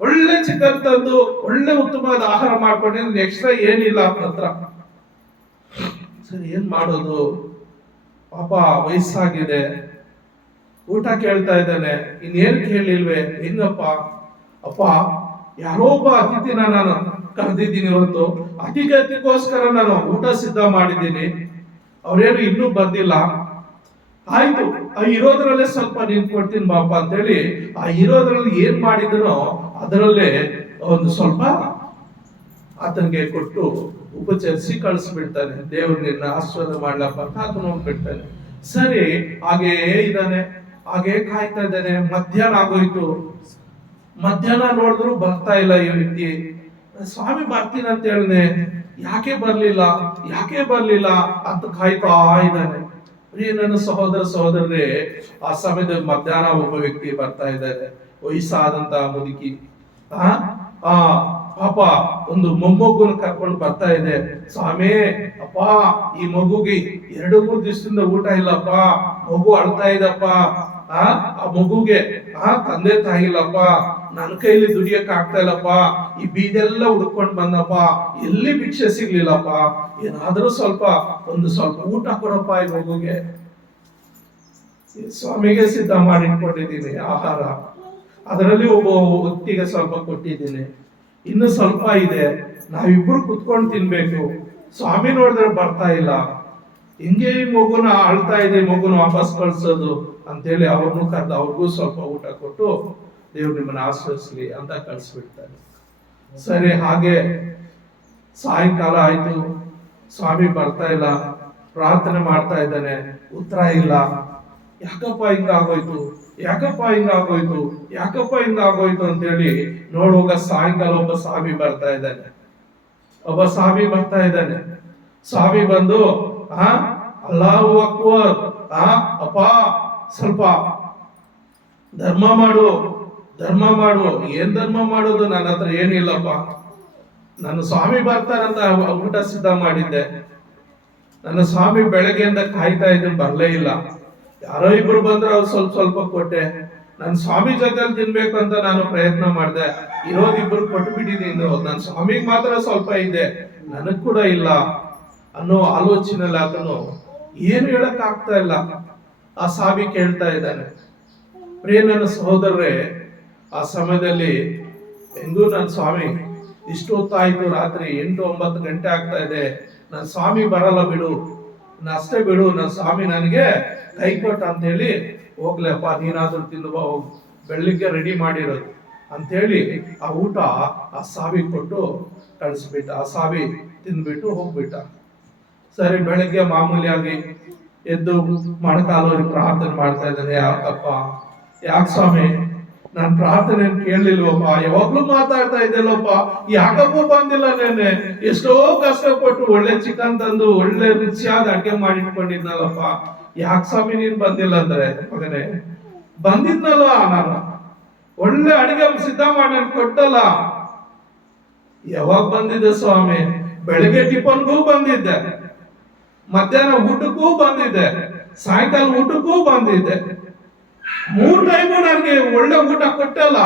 ಒಳ್ಳೆ ಚಿಕನ್ ತಂದು ಒಳ್ಳೆ ಉತ್ತಮವಾದ ಆಹಾರ ಮಾಡ್ಕೊಂಡಿದ್ದಾನೆ, ಎಕ್ಸ್ಟ್ರಾ ಏನಿಲ್ಲ ಅವನ ಹತ್ರ. ಸರಿ, ಏನ್ ಮಾಡೋದು? ಪಾಪ ವಯಸ್ಸಾಗಿದೆ, ಊಟ ಕೇಳ್ತಾ ಇದ್ದಾನೆ, ಇನ್ನೇನು ಕೇಳಿಲ್ವೇ, ಹೆಂಗಪ್ಪ? ಅಪ್ಪ ಯಾರೋ ಒಬ್ಬ ಅತಿಥಿನ ನಾನು ಕರೆದಿದ್ದೀನಿ, ಇವತ್ತು ಅತಿಥಿಗೋಸ್ಕರ ನಾನು ಊಟ ಸಿದ್ಧ ಮಾಡಿದ್ದೀನಿ, ಅವ್ರೇನು ಇನ್ನೂ ಬಂದಿಲ್ಲ. ಆಯ್ತು, ಆ ಇರೋದ್ರಲ್ಲೇ ಸ್ವಲ್ಪ ನೀನ್ ಕೊಡ್ತೀನಿ ಬಾಪ ಅಂತೇಳಿ ಆ ಇರೋದ್ರಲ್ಲಿ ಏನ್ ಮಾಡಿದನೋ ಅದರಲ್ಲೇ ಒಂದು ಸ್ವಲ್ಪ ಆತನಿಗೆ ಕೊಟ್ಟು ಉಪಚರಿಸಿ ಕಳಿಸ್ಬಿಡ್ತಾನೆ. ದೇವ್ರು ನಿನ್ನ ಆಶೀರ್ವಾದ ಮಾಡ್ಲಪ್ಪ ಅಂತ ಆತನ ಹೋಗ್ಬಿಡ್ತಾನೆ. ಸರಿ, ಹಾಗೇ ಇದ್ದಾನೆ, ಹಾಗೇ ಕಾಯ್ತಾ ಇದ್ದಾನೆ. ಮಧ್ಯಾಹ್ನ ಆಗೋಯ್ತು. ಮಧ್ಯಾಹ್ನ ನೋಡಿದ್ರು ಬರ್ತಾ ಇಲ್ಲ ಈ ವ್ಯಕ್ತಿ. ಸ್ವಾಮಿ ಬರ್ತೀನಿ ಅಂತ ಹೇಳಿದೆ, ಯಾಕೆ ಬರ್ಲಿಲ್ಲ ಅಂತ ಕಾಯ್ತಾ ಇದ್ದಾನೆ. ನನ್ನ ಸಹೋದರರೇ, ಆ ಸಮಯದಲ್ಲಿ ಮಧ್ಯಾಹ್ನ ಒಬ್ಬ ವ್ಯಕ್ತಿ ಬರ್ತಾ ಇದ್ದಾರೆ, ವಯಸ್ಸಾದಂತ ಮುದುಕಿ. ಪಾಪ ಒಂದು ಮೊಮ್ಮಗುನ ಕರ್ಕೊಂಡು ಬರ್ತಾ ಇದೆ. ಸ್ವಾಮಿ ಅಪ್ಪ, ಈ ಮಗುಗೆ 2-3 ದಿವಸದಿಂದ ಊಟ ಇಲ್ಲಪ್ಪ, ಮಗು ಅಳ್ತಾ ಇದಪ್ಪ, ಆ ಮಗುಗೆ ತಂದೆ ತಾಯಿ ಇಲ್ಲಪ್ಪ, ನನ್ನ ಕೈಲಿ ದುಡಿಯಕ್ ಆಗ್ತಾ ಇಲ್ಲಪ್ಪ, ಈ ಬೀದೆಲ್ಲ ಹುಡ್ಕೊಂಡ್ ಬಂದಪ್ಪ, ಎಲ್ಲಿ ಭಿಕ್ಷೆ ಸಿಗ್ಲಿಲ್ಲಪ್ಪ, ಏನಾದ್ರೂ ಸ್ವಲ್ಪ ಊಟ ಕೊಡಪ್ಪ ಈ ಮಗುಗೆ. ಸ್ವಾಮಿಗೆ ಸಿದ್ಧ ಮಾಡಿಟ್ಕೊಂಡಿದ್ದೀನಿ ಆಹಾರ, ಅದರಲ್ಲಿ ಒಬ್ಬ ವ್ಯಕ್ತಿಗೆ ಸ್ವಲ್ಪ ಕೊಟ್ಟಿದ್ದೀನಿ, ಇನ್ನು ಸ್ವಲ್ಪ ಇದೆ, ನಾವಿಬ್ರು ಕುತ್ಕೊಂಡು ತಿನ್ಬೇಕು. ಸ್ವಾಮಿ ನೋಡಿದ್ರೆ ಬರ್ತಾ ಇಲ್ಲ, ಹಿಂಗೆ ಈ ಮಗುನ ಅಳ್ತಾ ಇದೆ, ಮಗುನ ವಾಪಸ್ ಕಳ್ಸೋದು ಅಂತೇಳಿ ಅವ್ರನ್ನೂ ಕರೆದು ಅವ್ರಿಗೂ ಸ್ವಲ್ಪ ಊಟ ಕೊಟ್ಟು ದೇವ್ರು ನಿಮ್ಮನ್ನ ಆಶ್ರಯಿಸ್ಲಿ ಅಂತ ಕಳ್ಸಿಬಿಡ್ತಾನೆ. ಸರಿ, ಹಾಗೆ ಸಾಯಂಕಾಲ ಆಯ್ತು, ಸ್ವಾಮಿ ಬರ್ತಾ ಇಲ್ಲ, ಪ್ರಾರ್ಥನೆ ಮಾಡ್ತಾ ಇದ್ದಾನೆ, ಉತ್ತರ ಇಲ್ಲ. ಯಾಕಪ್ಪ ಹಿಂಗಾಗೋಯ್ತು ಅಂತೇಳಿ ನೋಡುವಾಗ ಸಾಯಂಕಾಲ ಒಬ್ಬ ಸ್ವಾಮಿ ಬರ್ತಾ ಇದ್ದಾನೆ. ಸ್ವಾಮಿ ಬಂದು ಅಲ್ಲಾಹು ಅಕ್ಬರ್, ಅಪ್ಪ ಸ್ವಲ್ಪ ಧರ್ಮ ಮಾಡು. ಏನ್ ಧರ್ಮ ಮಾಡೋದು? ನನ್ನ ಹತ್ರ ಏನಿಲ್ಲಪ್ಪ, ನನ್ನ ಸ್ವಾಮಿ ಬರ್ತಾರಂತ ಊಟ ಸಿದ್ಧ ಮಾಡಿದ್ದೆ, ನನ್ನ ಸ್ವಾಮಿ ಬೆಳಗ್ಗೆಯಿಂದ ಕಾಯ್ತಾ ಇದ್ದೀನಿ, ಬರ್ಲೇ ಇಲ್ಲ. ಯಾರೋ ಇಬ್ರು ಬಂದ್ರೆ ಅವ್ರು ಸ್ವಲ್ಪ ಕೊಟ್ಟೆ, ನನ್ನ ಸ್ವಾಮಿ ಜೊತೆಲಿ ತಿನ್ಬೇಕು ಅಂತ ನಾನು ಪ್ರಯತ್ನ ಮಾಡಿದೆ, ಇರೋದಿಬ್ರು ಕೊಟ್ಟು ಬಿಟ್ಟಿದ್ದೀನಿ, ನನ್ನ ಸ್ವಾಮಿಗೆ ಮಾತ್ರ ಸ್ವಲ್ಪ ಇದೆ, ನನಗ್ ಕೂಡ ಇಲ್ಲ ಅನ್ನೋ ಆಲೋಚನೆಯಲ್ಲಿ ಆತನು ಏನು ಹೇಳಕ್ ಆಗ್ತಾ ಇಲ್ಲ. ಆ ಸ್ವಾಮಿ ಕೇಳ್ತಾ ಇದ್ದಾನೆ. ಪ್ರಿಯ ನನ್ನ ಸಹೋದರರೇ, ಆ ಸಮಯದಲ್ಲಿ ಹೆಂಗೂ ನನ್ನ ಸ್ವಾಮಿ ಇಷ್ಟು ಹೊತ್ತಾಯ್ತು, ರಾತ್ರಿ 8-9 ಗಂಟೆ ಆಗ್ತಾ ಇದೆ, ನನ್ನ ಸ್ವಾಮಿ ಬರಲ್ಲ ಬಿಡು, ಅಷ್ಟೇ ಬಿಡು, ನನ್ನ ಸ್ವಾಮಿ ನನಗೆ ಕೈ ಕೊಟ್ಟ ಅಂತ ಹೇಳಿ, ಹೋಗ್ಲಪ್ಪ ನೀನಾದ್ರೂ ತಿಂದು ಬಾ, ಬೆಳ್ಳಿಗ್ಗೆ ರೆಡಿ ಮಾಡಿರೋದು ಅಂತೇಳಿ ಆ ಊಟ ಆ ಸ್ವಾಮಿ ಕೊಟ್ಟು ಕಳಿಸ್ಬಿಟ್ಟ. ಆ ಸ್ವಾಮಿ ತಿಂದ್ಬಿಟ್ಟು ಹೋಗ್ಬಿಟ್ಟ. ಸರಿ, ಬೆಳಗ್ಗೆ ಮಾಮೂಲಿಯಾಗಿ ಎದ್ದು ಮೊಣಕಾಲೂರಿ ಪ್ರಾರ್ಥನೆ ಮಾಡ್ತಾ ಇದ್ದಾನೆ. ಯಾಕೆ ಸ್ವಾಮಿ ನಾನು ಪ್ರಾರ್ಥನೆ ಕೇಳಲಿಲ್ವಪ್ಪ, ಯಾವಾಗ್ಲೂ ಮಾತಾಡ್ತಾ ಇದ್ದಲ್ಲಪ್ಪ, ಯಾಕಪ್ಪ ಬಂದಿಲ್ಲ? ನೆನ್ನೆ ಎಷ್ಟೋ ಕಷ್ಟಪಟ್ಟು ಒಳ್ಳೆ ಚಿಕನ್ ತಂದು ಒಳ್ಳೆ ರುಚಿಯಾದ ಅಡ್ಗೆ ಮಾಡಿಟ್ಕೊಂಡಿದ್ನಲ್ಲಪ್ಪ, ಯಾಕೆ ಸ್ವಾಮಿ ನೀನ್ ಬಂದಿಲ್ಲ? ಅಂದ್ರೆ, ಮಗನೇ ಬಂದಿದ್ನಲ್ವ, ನಾನು ಒಳ್ಳೆ ಅಡಿಗೆ ಸಿದ್ಧ ಮಾಡಿ ಕೊಟ್ಟಲ್ಲ. ಯಾವಾಗ ಬಂದಿದ್ದೆ ಸ್ವಾಮಿ? ಬೆಳಗ್ಗೆ ಟಿಫನ್ಗೂ ಬಂದಿದ್ದೆ, ಮಧ್ಯಾಹ್ನ ಊಟಕ್ಕೂ ಬಂದಿದ್ದೆ, ಸಾಯಂಕಾಲ ಊಟಕ್ಕೂ ಬಂದಿದ್ದೆ, 3 ಟೈಮು ನನಗೆ ಒಳ್ಳೆ ಊಟ ಕೊಟ್ಟಲ್ಲ.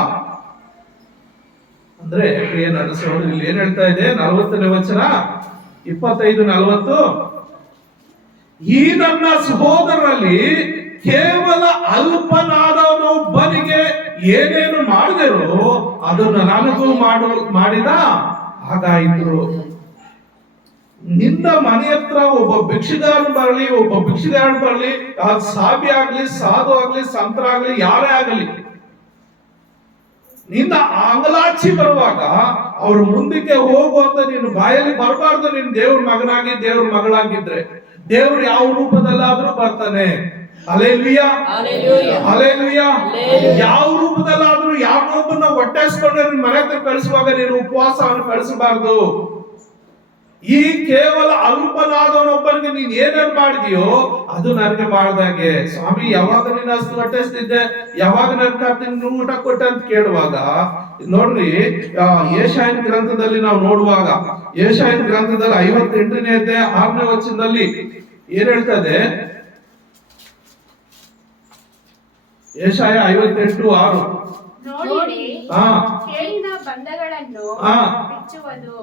ಅಂದ್ರೆ ಏನ್ ಅನಿಸೋದು? ಇಲ್ಲಿ ಏನ್ ಹೇಳ್ತಾ ಇದೆ? 40ನೇ ವಚನ 25-40. ಈ ನನ್ನ ಸಹೋದರರಲ್ಲಿ ಕೇವಲ ಅಲ್ಪನಾದವನೊಬ್ಬನಿಗೆ ಏನೇನು ಮಾಡಿದರೋ ಅದನ್ನು ನನಗೂ ಮಾಡಿದ ಹಾಗಾಯಿತು. ನಿನ್ನ ಮನೆ ಹತ್ರ ಒಬ್ಬ ಭಿಕ್ಷುಗಾರನು ಬರಲಿ, ಅದು ಸಾಬಿ ಆಗ್ಲಿ, ಸಾಧು ಆಗ್ಲಿ, ಸಂತರ ಆಗ್ಲಿ, ಯಾರೇ ಆಗಲಿ, ನಿನ್ನ ಅಂಗಲಾಚಿ ಬರುವಾಗ ಅವ್ರ ಮುಂದಕ್ಕೆ ಹೋಗುವಂತ ನಿನ್ನ ಬಾಯಲ್ಲಿ ಬರಬಾರ್ದು. ನೀನ್ ದೇವ್ರ ಮಗನಾಗಿ ದೇವ್ರ ಮಗಳಾಗಿದ್ರೆ ದೇವ್ರು ಯಾವ ರೂಪದಲ್ಲಾದ್ರೂ ಬರ್ತಾನೆ. Hallelujah, hallelujah. ಯಾವ ರೂಪದಲ್ಲಾದ್ರೂ ಯಾವೊಬ್ಬನ ಹೊಟ್ಟೆಸ್ಕೊಂಡು ನಿನ್ ಮನೆ ಹತ್ರ ಕಳಿಸುವಾಗ ನೀನು ಉಪವಾಸವನ್ನು ಕಳಿಸಬಾರ್ದು. ಈ ಕೇವಲ ಅಲ್ಪನಾದವನೊಬ್ಬನಿಗೆ ನೀನ್ ಏನೇನ್ ಮಾಡಿದೀಯೋ ಅದು ನನಗೆ ಮಾಡ್ದಾಗೆ. ಸ್ವಾಮಿ, ಯಾವಾಗ ನೀನು ಅಷ್ಟು ಹೊಟ್ಟೆಸ್ತಿದ್ದೆ, ಯಾವಾಗ ನನ್ ಕರ್ತೀನಿ ಊಟ ಕೊಟ್ಟೆ ಅಂತ ಕೇಳುವಾಗ ನೋಡ್ರಿ, ಯೆಶಾಯನ ಗ್ರಂಥದಲ್ಲಿ ನಾವು ನೋಡುವಾಗ, ಯೆಶಾಯನ ಗ್ರಂಥದಲ್ಲಿ 58ನೇ ಅಧ್ಯಾಯ 6ನೇ ವಚನದಲ್ಲಿ ಏನ್ ಹೇಳ್ತದೆ? ಯೆಶಾಯ 58:6. ನೋಡಿರಿ, ಕೇಳಿನ ಬಂಧಗಳನ್ನು ಬಿಚ್ಚುವುದು,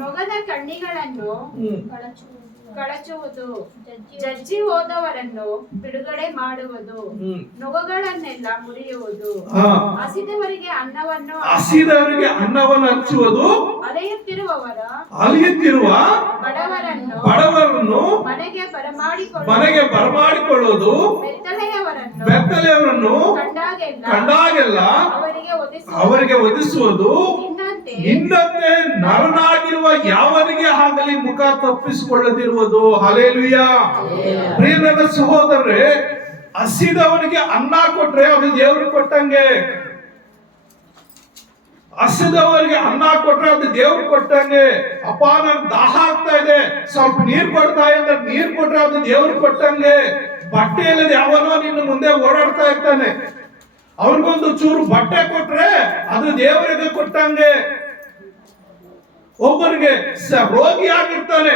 ನೊಗದ ಕಣ್ಣಿಗಳನ್ನು ಕಳಚುವುದು, ಜಜ್ಜಿ ಹೋದವರನ್ನು ಬಿಡುಗಡೆ ಮಾಡುವುದು, ನೊಗಗಳನ್ನೆಲ್ಲ ಮುರಿಯುವುದು, ಹಸಿದವರಿಗೆ ಅನ್ನವನ್ನು ಹಂಚುವುದು, ಅಲೆಯುತ್ತಿರುವ ಬಡವರನ್ನು ಮನೆಗೆ ಬರಮಾಡಿಕೊಳ್ಳುವುದು, ಬೆತ್ತಲೆಯವರನ್ನು ಕಂಡಾಗೆಲ್ಲ ಅವರಿಗೆ ಒದಿಸುವುದು. ನಿನ್ನಂತೆ ನರನಾಗಿರುವ ಯಾವನಿಗೆ ಆಗಲಿ ಮುಖ ತಪ್ಪಿಸಿಕೊಳ್ಳದಿರುವುದು. ಹಲ್ಲೆಲೂಯಾ. ಪ್ರಿಯ ನನ್ನ ಸಹೋದರರೇ, ಹಸಿದವನಿಗೆ ಅನ್ನ ಕೊಟ್ರೆ ಅದು ದೇವ್ರಿಗೆ ಕೊಟ್ಟಂಗೆ. ಹಸಿದವರಿಗೆ ಅನ್ನ ಕೊಟ್ರೆ ಅದು ದೇವ್ರಿಗೆ ಕೊಟ್ಟಂಗೆ. ಅಪ್ಪ, ನನ್ ದಾಹ ಆಗ್ತಾ ಇದೆ, ಸ್ವಲ್ಪ ನೀರ್ ಕೊಡ್ತಾ ಇದ್ರೆ ನೀರ್ ಕೊಟ್ರೆ ಅದು ದೇವ್ರಿಗೆ ಕೊಟ್ಟಂಗೆ. ಬಟ್ಟೆ ಇಲ್ಲದೆ ಯಾವನೋ ನಿನ್ನ ಮುಂದೆ ಓಡಾಡ್ತಾ ಇರ್ತಾನೆ, ಅವ್ರಿಗೊಂದು ಚೂರು ಬಟ್ಟೆ ಕೊಟ್ರೆ ಅದು ದೇವರಿಗೆ ಕೊಟ್ಟಂಗೆ. ಒಬ್ಬರಿಗೆ ರೋಗಿ ಆಗಿರ್ತಾನೆ,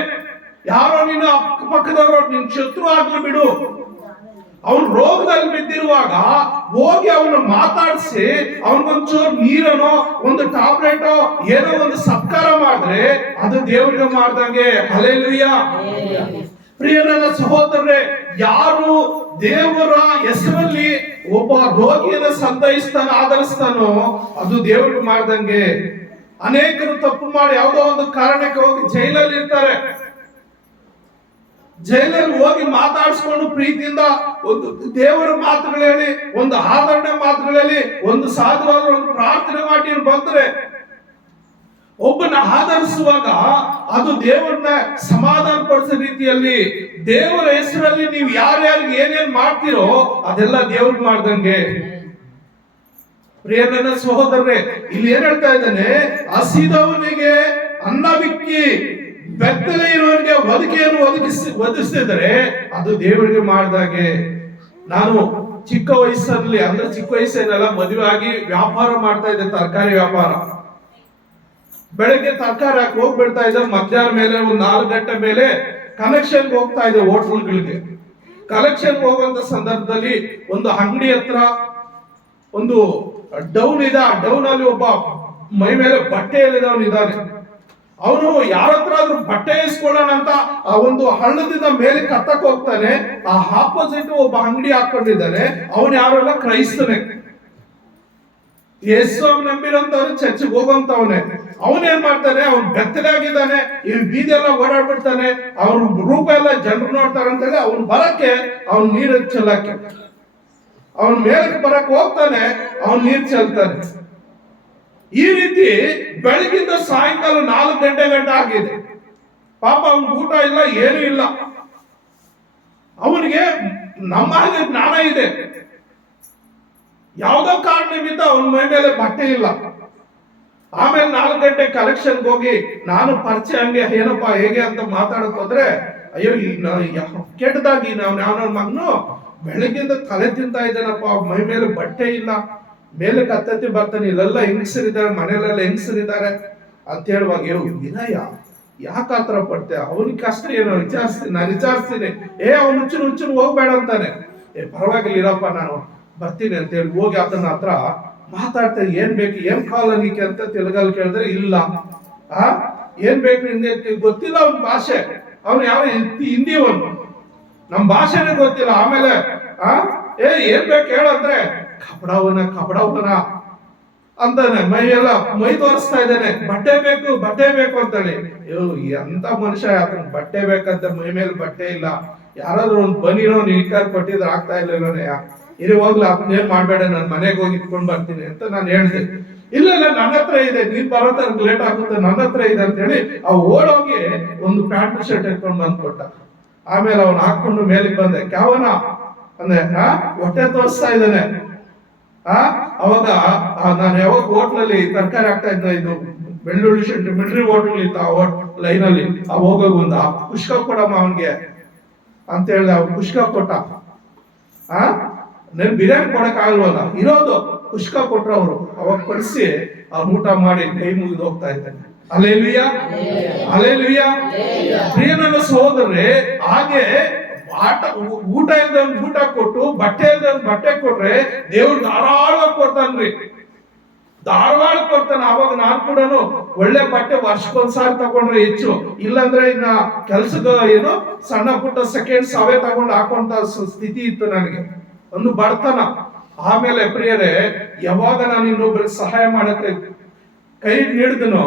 ಯಾರೋ ನಿನ್ನ ಅಕ್ಕಪಕ್ಕದವರು ನಿನ್ ಶತ್ರು ಆಗ್ಲಿ ಬಿಡು, ಅವನು ರೋಗದಲ್ಲಿ ಬಿದ್ದಿರುವಾಗ ಹೋಗಿ ಅವನು ಮಾತಾಡಿಸಿ ಅವನಿಗೊಂಚೂರು ನೀರನೋ ಒಂದು ಟ್ಯಾಬ್ಲೆಟೋ ಏನೋ ಒಂದು ಸತ್ಕಾರ ಮಾಡಿದ್ರೆ ಅದು ದೇವರಿಗೆ ಮಾಡ್ದಂಗೆ. ಹಲ್ಲೆಲೂಯಾ. ಪ್ರಿಯ ನನ್ನ ಸಹೋದರರೇ, ಯಾರು ದೇವರ ಹೆಸರಲ್ಲಿ ಒಬ್ಬ ರೋಗಿಯನ್ನು ಸಂತೈಸ್ತಾನೋ, ಆಧರಿಸ್ತಾನೋ ಅದು ದೇವರಿಗೆ ಮಾಡ್ದಂಗೆ. ಅನೇಕರು ತಪ್ಪು ಮಾಡಿ ಯಾವುದೋ ಒಂದು ಕಾರಣಕ್ಕೆ ಹೋಗಿ ಜೈಲಲ್ಲಿ ಇರ್ತಾರೆ. ಜೈಲಲ್ಲಿ ಹೋಗಿ ಮಾತಾಡಿಸ್ಕೊಂಡು ಪ್ರೀತಿಯಿಂದ ಒಂದು ದೇವರ ಮಾತುಗಳು ಹೇಳಿ, ಒಂದು ಆದರಣೆ ಮಾತುಗಳು ಹೇಳಿ, ಒಂದು ಸಾಧುವಾದ ಒಂದು ಪ್ರಾರ್ಥನೆ ಮಾಡಿ ಬಂದ್ರೆ ಒಬ್ಬನ ಆಧರಿಸುವಾಗ ಅದು ದೇವರನ್ನ ಸಮಾಧಾನ ಪಡಿಸೋ ರೀತಿಯಲ್ಲಿ, ದೇವರ ಹೆಸರಲ್ಲಿ ನೀವು ಯಾರ್ಯಾರಿಗೆ ಏನೇನ್ ಮಾಡ್ತೀರೋ ಅದೆಲ್ಲ ದೇವ್ರಿಗೆ ಮಾಡ್ದಂಗೆ. ಪ್ರಿಯ ನನ್ನ ಸಹೋದರರೇ, ಇಲ್ಲಿ ಏನ್ ಹೇಳ್ತಾ ಇದ್ದಾನೆ? ಹಸಿದವನಿಗೆ ಅನ್ನವಿಕ್ಕಿ ಬೆತ್ತಲೆ ಇರುವವನಿಗೆ ಬದುಕೆಯನ್ನು ಒದಗಿಸಿದರೆ ಅದು ದೇವರಿಗೆ ಮಾಡಿದಾಗೆ. ನಾನು ಚಿಕ್ಕ ವಯಸ್ಸಲ್ಲಿ, ಅಂದ್ರೆ ಚಿಕ್ಕ ವಯಸ್ಸೇನೆಲ್ಲ ಮದುವೆ ಆಗಿ ವ್ಯಾಪಾರ ಮಾಡ್ತಾ ಇದ್ದೆ, ತರಕಾರಿ ವ್ಯಾಪಾರ. ಬೆಳಗ್ಗೆ ತರಕಾರಿ ಹಾಕಿ ಹೋಗ್ಬಿಡ್ತಾ ಇದ್ದೆ, ಮಧ್ಯಾಹ್ನ ಮೇಲೆ ಒಂದು 4 ಗಂಟೆ ಮೇಲೆ ಕಲೆಕ್ಷನ್ ಹೋಗ್ತಾ ಇದೆ ಹೋಟೆಲ್ಗಳಿಗೆ. ಕಲೆಕ್ಷನ್ ಹೋಗುವಂತ ಸಂದರ್ಭದಲ್ಲಿ ಒಂದು ಅಂಗಡಿ ಹತ್ರ ಒಂದು ಡೌನ್ ಇದೆ. ಆ ಡೌನ್ ಅಲ್ಲಿ ಒಬ್ಬ ಮೈ ಮೇಲೆ ಬಟ್ಟೆ ಇದ್ದಾನೆ. ಅವನು ಯಾರ ಹತ್ರ ಆದ್ರೂ ಬಟ್ಟೆ ಇಸ್ಕೊಳ್ಳೋಣ ಅಂತ ಆ ಒಂದು ಹಳ್ಳದಿಂದ ಮೇಲೆ ಕತ್ತಕ್ ಹೋಗ್ತಾನೆ. ಆ ಆಪೋಸಿಟ್ ಒಬ್ಬ ಅಂಗಡಿ ಹಾಕೊಂಡಿದ್ದಾನೆ. ಅವನು ಯಾರೆಲ್ಲ ಕ್ರೈಸ್ತನೇ, ಯೇಸು ನಂಬಿರೋಂಥವ್ರು ಚರ್ಚ್ಗೆ ಹೋಗೋಂಥವನೇ. ಅವನೇನ್ ಮಾಡ್ತಾನೆ, ಅವ್ನು ಬೆತ್ತಲೆ ಆಗಿದ್ದಾನೆ, ಈ ಬೀದಿ ಎಲ್ಲ ಓಡಾಡ್ಬಿಡ್ತಾನೆ, ಅವ್ರ ರೂಪ ಎಲ್ಲ ಜನರು ನೋಡ್ತಾರೆ ಅಂತೇಳಿ ಅವ್ನು ಬರಕ್ಕೆ ಅವ್ನು ನೀರು ಚೆಲ್ಲಕ್ಕೆ, ಅವನ್ ಮೇಲಕ್ಕೆ ಬರಕ್ ಹೋಗ್ತಾನೆ, ಅವ್ನು ನೀರು ಚೆಲ್ತಾನೆ. ಈ ರೀತಿ ಬೆಳಗಿಂದ ಸಾಯಂಕಾಲ 4 ಗಂಟೆ ಆಗಿದೆ. ಪಾಪ ಅವನ್ ಊಟ ಇಲ್ಲ, ಏನೂ ಇಲ್ಲ. ಅವನಿಗೆ ನಮ್ಮ ಹಾಗೆ ಜ್ಞಾನ ಇದೆ, ಯಾವುದೋ ಕಾರಣದಿಂದ ಅವನ ಮೈ ಮೇಲೆ ಬಟ್ಟೆ ಇಲ್ಲ. ಆಮೇಲೆ 4 ಗಂಟೆ ಕಲೆಕ್ಷನ್ ಹೋಗಿ ನಾನು ಪರಿಚಯ ಹಂಗೆ ಏನಪ್ಪಾ ಹೇಗೆ ಅಂತ ಮಾತಾಡಕ್ ಹೋದ್ರೆ, ಅಯ್ಯೋ ಕೆಟ್ಟದಾಗಿ ಯಾವ ಮಗನು ಬೆಳಗ್ಗಿಂದ ತಲೆ ತಿಂತಾ ಇದ್ದಾನಪ್ಪ, ಮೈ ಮೇಲೆ ಬಟ್ಟೆ ಇಲ್ಲ, ಮೇಲೆ ಕತ್ತತ್ತಿ ಬರ್ತಾನೆ, ಇಲ್ಲೆಲ್ಲ ಹೆಂಗಸರಿದ್ದಾರೆ, ಮನೆಯಲ್ಲೆಲ್ಲ ಹೆಂಗಸರಿದ್ದಾರೆ ಅಂತ ಹೇಳುವಾಗ ವಿನಯ ಯಾಕೆ ಆತರ ಪಡ್ತೆ, ಅವನಿಗೆ ಕಷ್ಟ ಏನೋ ನಾನು ವಿಚಾರಿಸ್ತೀನಿ. ಅವನು ಹುಚ್ಚು ಹೋಗ್ಬೇಡ ಅಂತಾನೆ. ಪರವಾಗಿಲ್ಲ ಇರಪ್ಪ, ನಾನು ಬರ್ತೀನಿ ಅಂತ ಹೇಳಿ ಹೋಗಿ ಆತನ ಹತ್ರ ಮಾತಾಡ್ತಾರೆ. ಏನ್ ಬೇಕು, ಏನ್ ಕಾಲನಿಕೆ ಅಂತ ತೆಲುಗಲ್ಲಿ ಕೇಳಿದ್ರೆ, ಇಲ್ಲ ಏನ್ ಬೇಕು ನಿಮ್ಗೆ ಗೊತ್ತಿಲ್ಲ ಅವನ ಭಾಷೆ, ಅವನು ಯಾವ ಹಿಂದಿಯವನು, ನಮ್ ಭಾಷೆನೇ ಗೊತ್ತಿಲ್ಲ. ಆಮೇಲೆ ಏನ್ ಬೇಕು ಹೇಳಂದ್ರೆ ಕಪಡವನ ಅಂತಾನೆ, ಮೈ ತೋರಿಸ್ತಾ ಇದ್ದಾನೆ, ಬಟ್ಟೆ ಬೇಕು ಅಂತೇಳಿ. ಎಂತ ಮನುಷ್ಯ, ಆತನ ಬಟ್ಟೆ ಬೇಕಂತ ಮೈ ಮೇಲೆ ಬಟ್ಟೆ ಇಲ್ಲ, ಯಾರಾದ್ರೂ ಒಂದು ಬನಿನೋ ನಿಕ್ಕಾರ್ ಕೊಟ್ಟಿದ್ರೆ ಆಗ್ತಾ ಇಲ್ಲ, ಇರಿ ಹೋಗ್ಲ ಅದನ್ನೇನ್ ಮಾಡ್ಬೇಡ, ನಾನು ಮನೆಗೆ ಹೋಗಿ ಇಟ್ಕೊಂಡ್ ಬರ್ತೀನಿ ಅಂತ ನಾನು ಹೇಳ್ದೆ. ಇಲ್ಲ ನನ್ನ ಹತ್ರ ಇದೆ, ನೀನ್ ಬರೋ ತನಕ ಲೇಟ್ ಆಗುತ್ತೆ, ನನ್ನ ಹತ್ರ ಇದೆ ಅಂತ ಹೇಳಿ ಓಡೋಗಿ ಒಂದು ಪ್ಯಾಂಟ್ ಶರ್ಟ್ ಎತ್ಕೊಂಡ್ ಬಂದ್ಕೊಟ್ಟ. ಆಮೇಲೆ ಅವ್ನು ಹಾಕೊಂಡು ಮೇಲಿಗೆ ಬಂದೆ, ಕ್ಯಾವನ ಅಂದ್ರೆ ಹೊಟ್ಟೆ ತೋರಿಸ್ತಾ ಇದ್ದಾನೆ. ಅವಾಗ ನಾನು ಯಾವಾಗ ಹೋಟ್ಲಲ್ಲಿ ತರಕಾರಿ ಹಾಕ್ತಾ ಇದ್ದ, ಇದು ಬೆಳ್ಳುಳ್ಳಿ ಶೆಟ್ಟಿ ಮಿಲ್ಟ್ರಿ ಹೋಟೆಲ್ ಇತ್ತು, ಆ ಲೈನಲ್ಲಿ ಹೋಗೋಗ ಒಂದು ಪುಷ್ಕ ಕೊಡಮ್ಮ ಅವನ್ಗೆ ಅಂತ ಹೇಳಿದೆ. ಅವ್ನು ಪುಷ್ಕ ಕೊಟ್ಟ. ನನ್ ಬಿರಿಯಾನಿ ಕೊಡಕ್ ಆಗಲ್ವಲ್ಲ, ಇರೋದು ಪುಷ್ಕ ಕೊಟ್ರು ಅವರು. ಅವಾಗ ಕಳಿಸಿ ಅವ್ನು ಊಟ ಮಾಡಿ ಕೈ ಮುಗಿದು ಹೋಗ್ತಾ ಇದ್ದಾನೆ. ಅಲ್ಲೇಲುಯ್ಯ. ಪ್ರಿಯ ನನ್ನ ಸಹೋದರರೇ, ಹಾಗೆ ಊಟ ಇಲ್ದವ್ನ್ ಊಟ ಕೊಟ್ಟು, ಬಟ್ಟೆ ಇಲ್ದವ್ನ್ ಬಟ್ಟೆ ಕೊಟ್ರೆ ದೇವ್ರು ಧಾರಾಳವಾಗಿ ಕೊಡ್ತಾನ್ರಿ, ಧಾರಾಳವಾಗಿ ಕೊಡ್ತಾನೆ. ಅವಾಗ ನಾನು ಕೂಡ ಒಳ್ಳೆ ಬಟ್ಟೆ ವರ್ಷಕ್ಕೊಂದ್ಸಾರಿ ತಗೊಂಡ್ರೆ ಹೆಚ್ಚು, ಇಲ್ಲಾಂದ್ರೆ ಇನ್ನ ಕೆಲ್ಸದ ಏನು ಸಣ್ಣ ಪುಟ್ಟ ಸೆಕೆಂಡ್ಸ್ ಅವೇ ತಗೊಂಡು ಹಾಕೊಂತ ಸ್ಥಿತಿ ಇತ್ತು ನನಗೆ, ಒಂದು ಬಡತನ. ಆಮೇಲೆ ಪ್ರಿಯರೇ, ಯಾವಾಗ ನಾನು ಇನ್ನೊಬ್ರಿಗೆ ಸಹಾಯ ಮಾಡಕ್ಕೆ ಕೈ ನೀಡಿದನೋ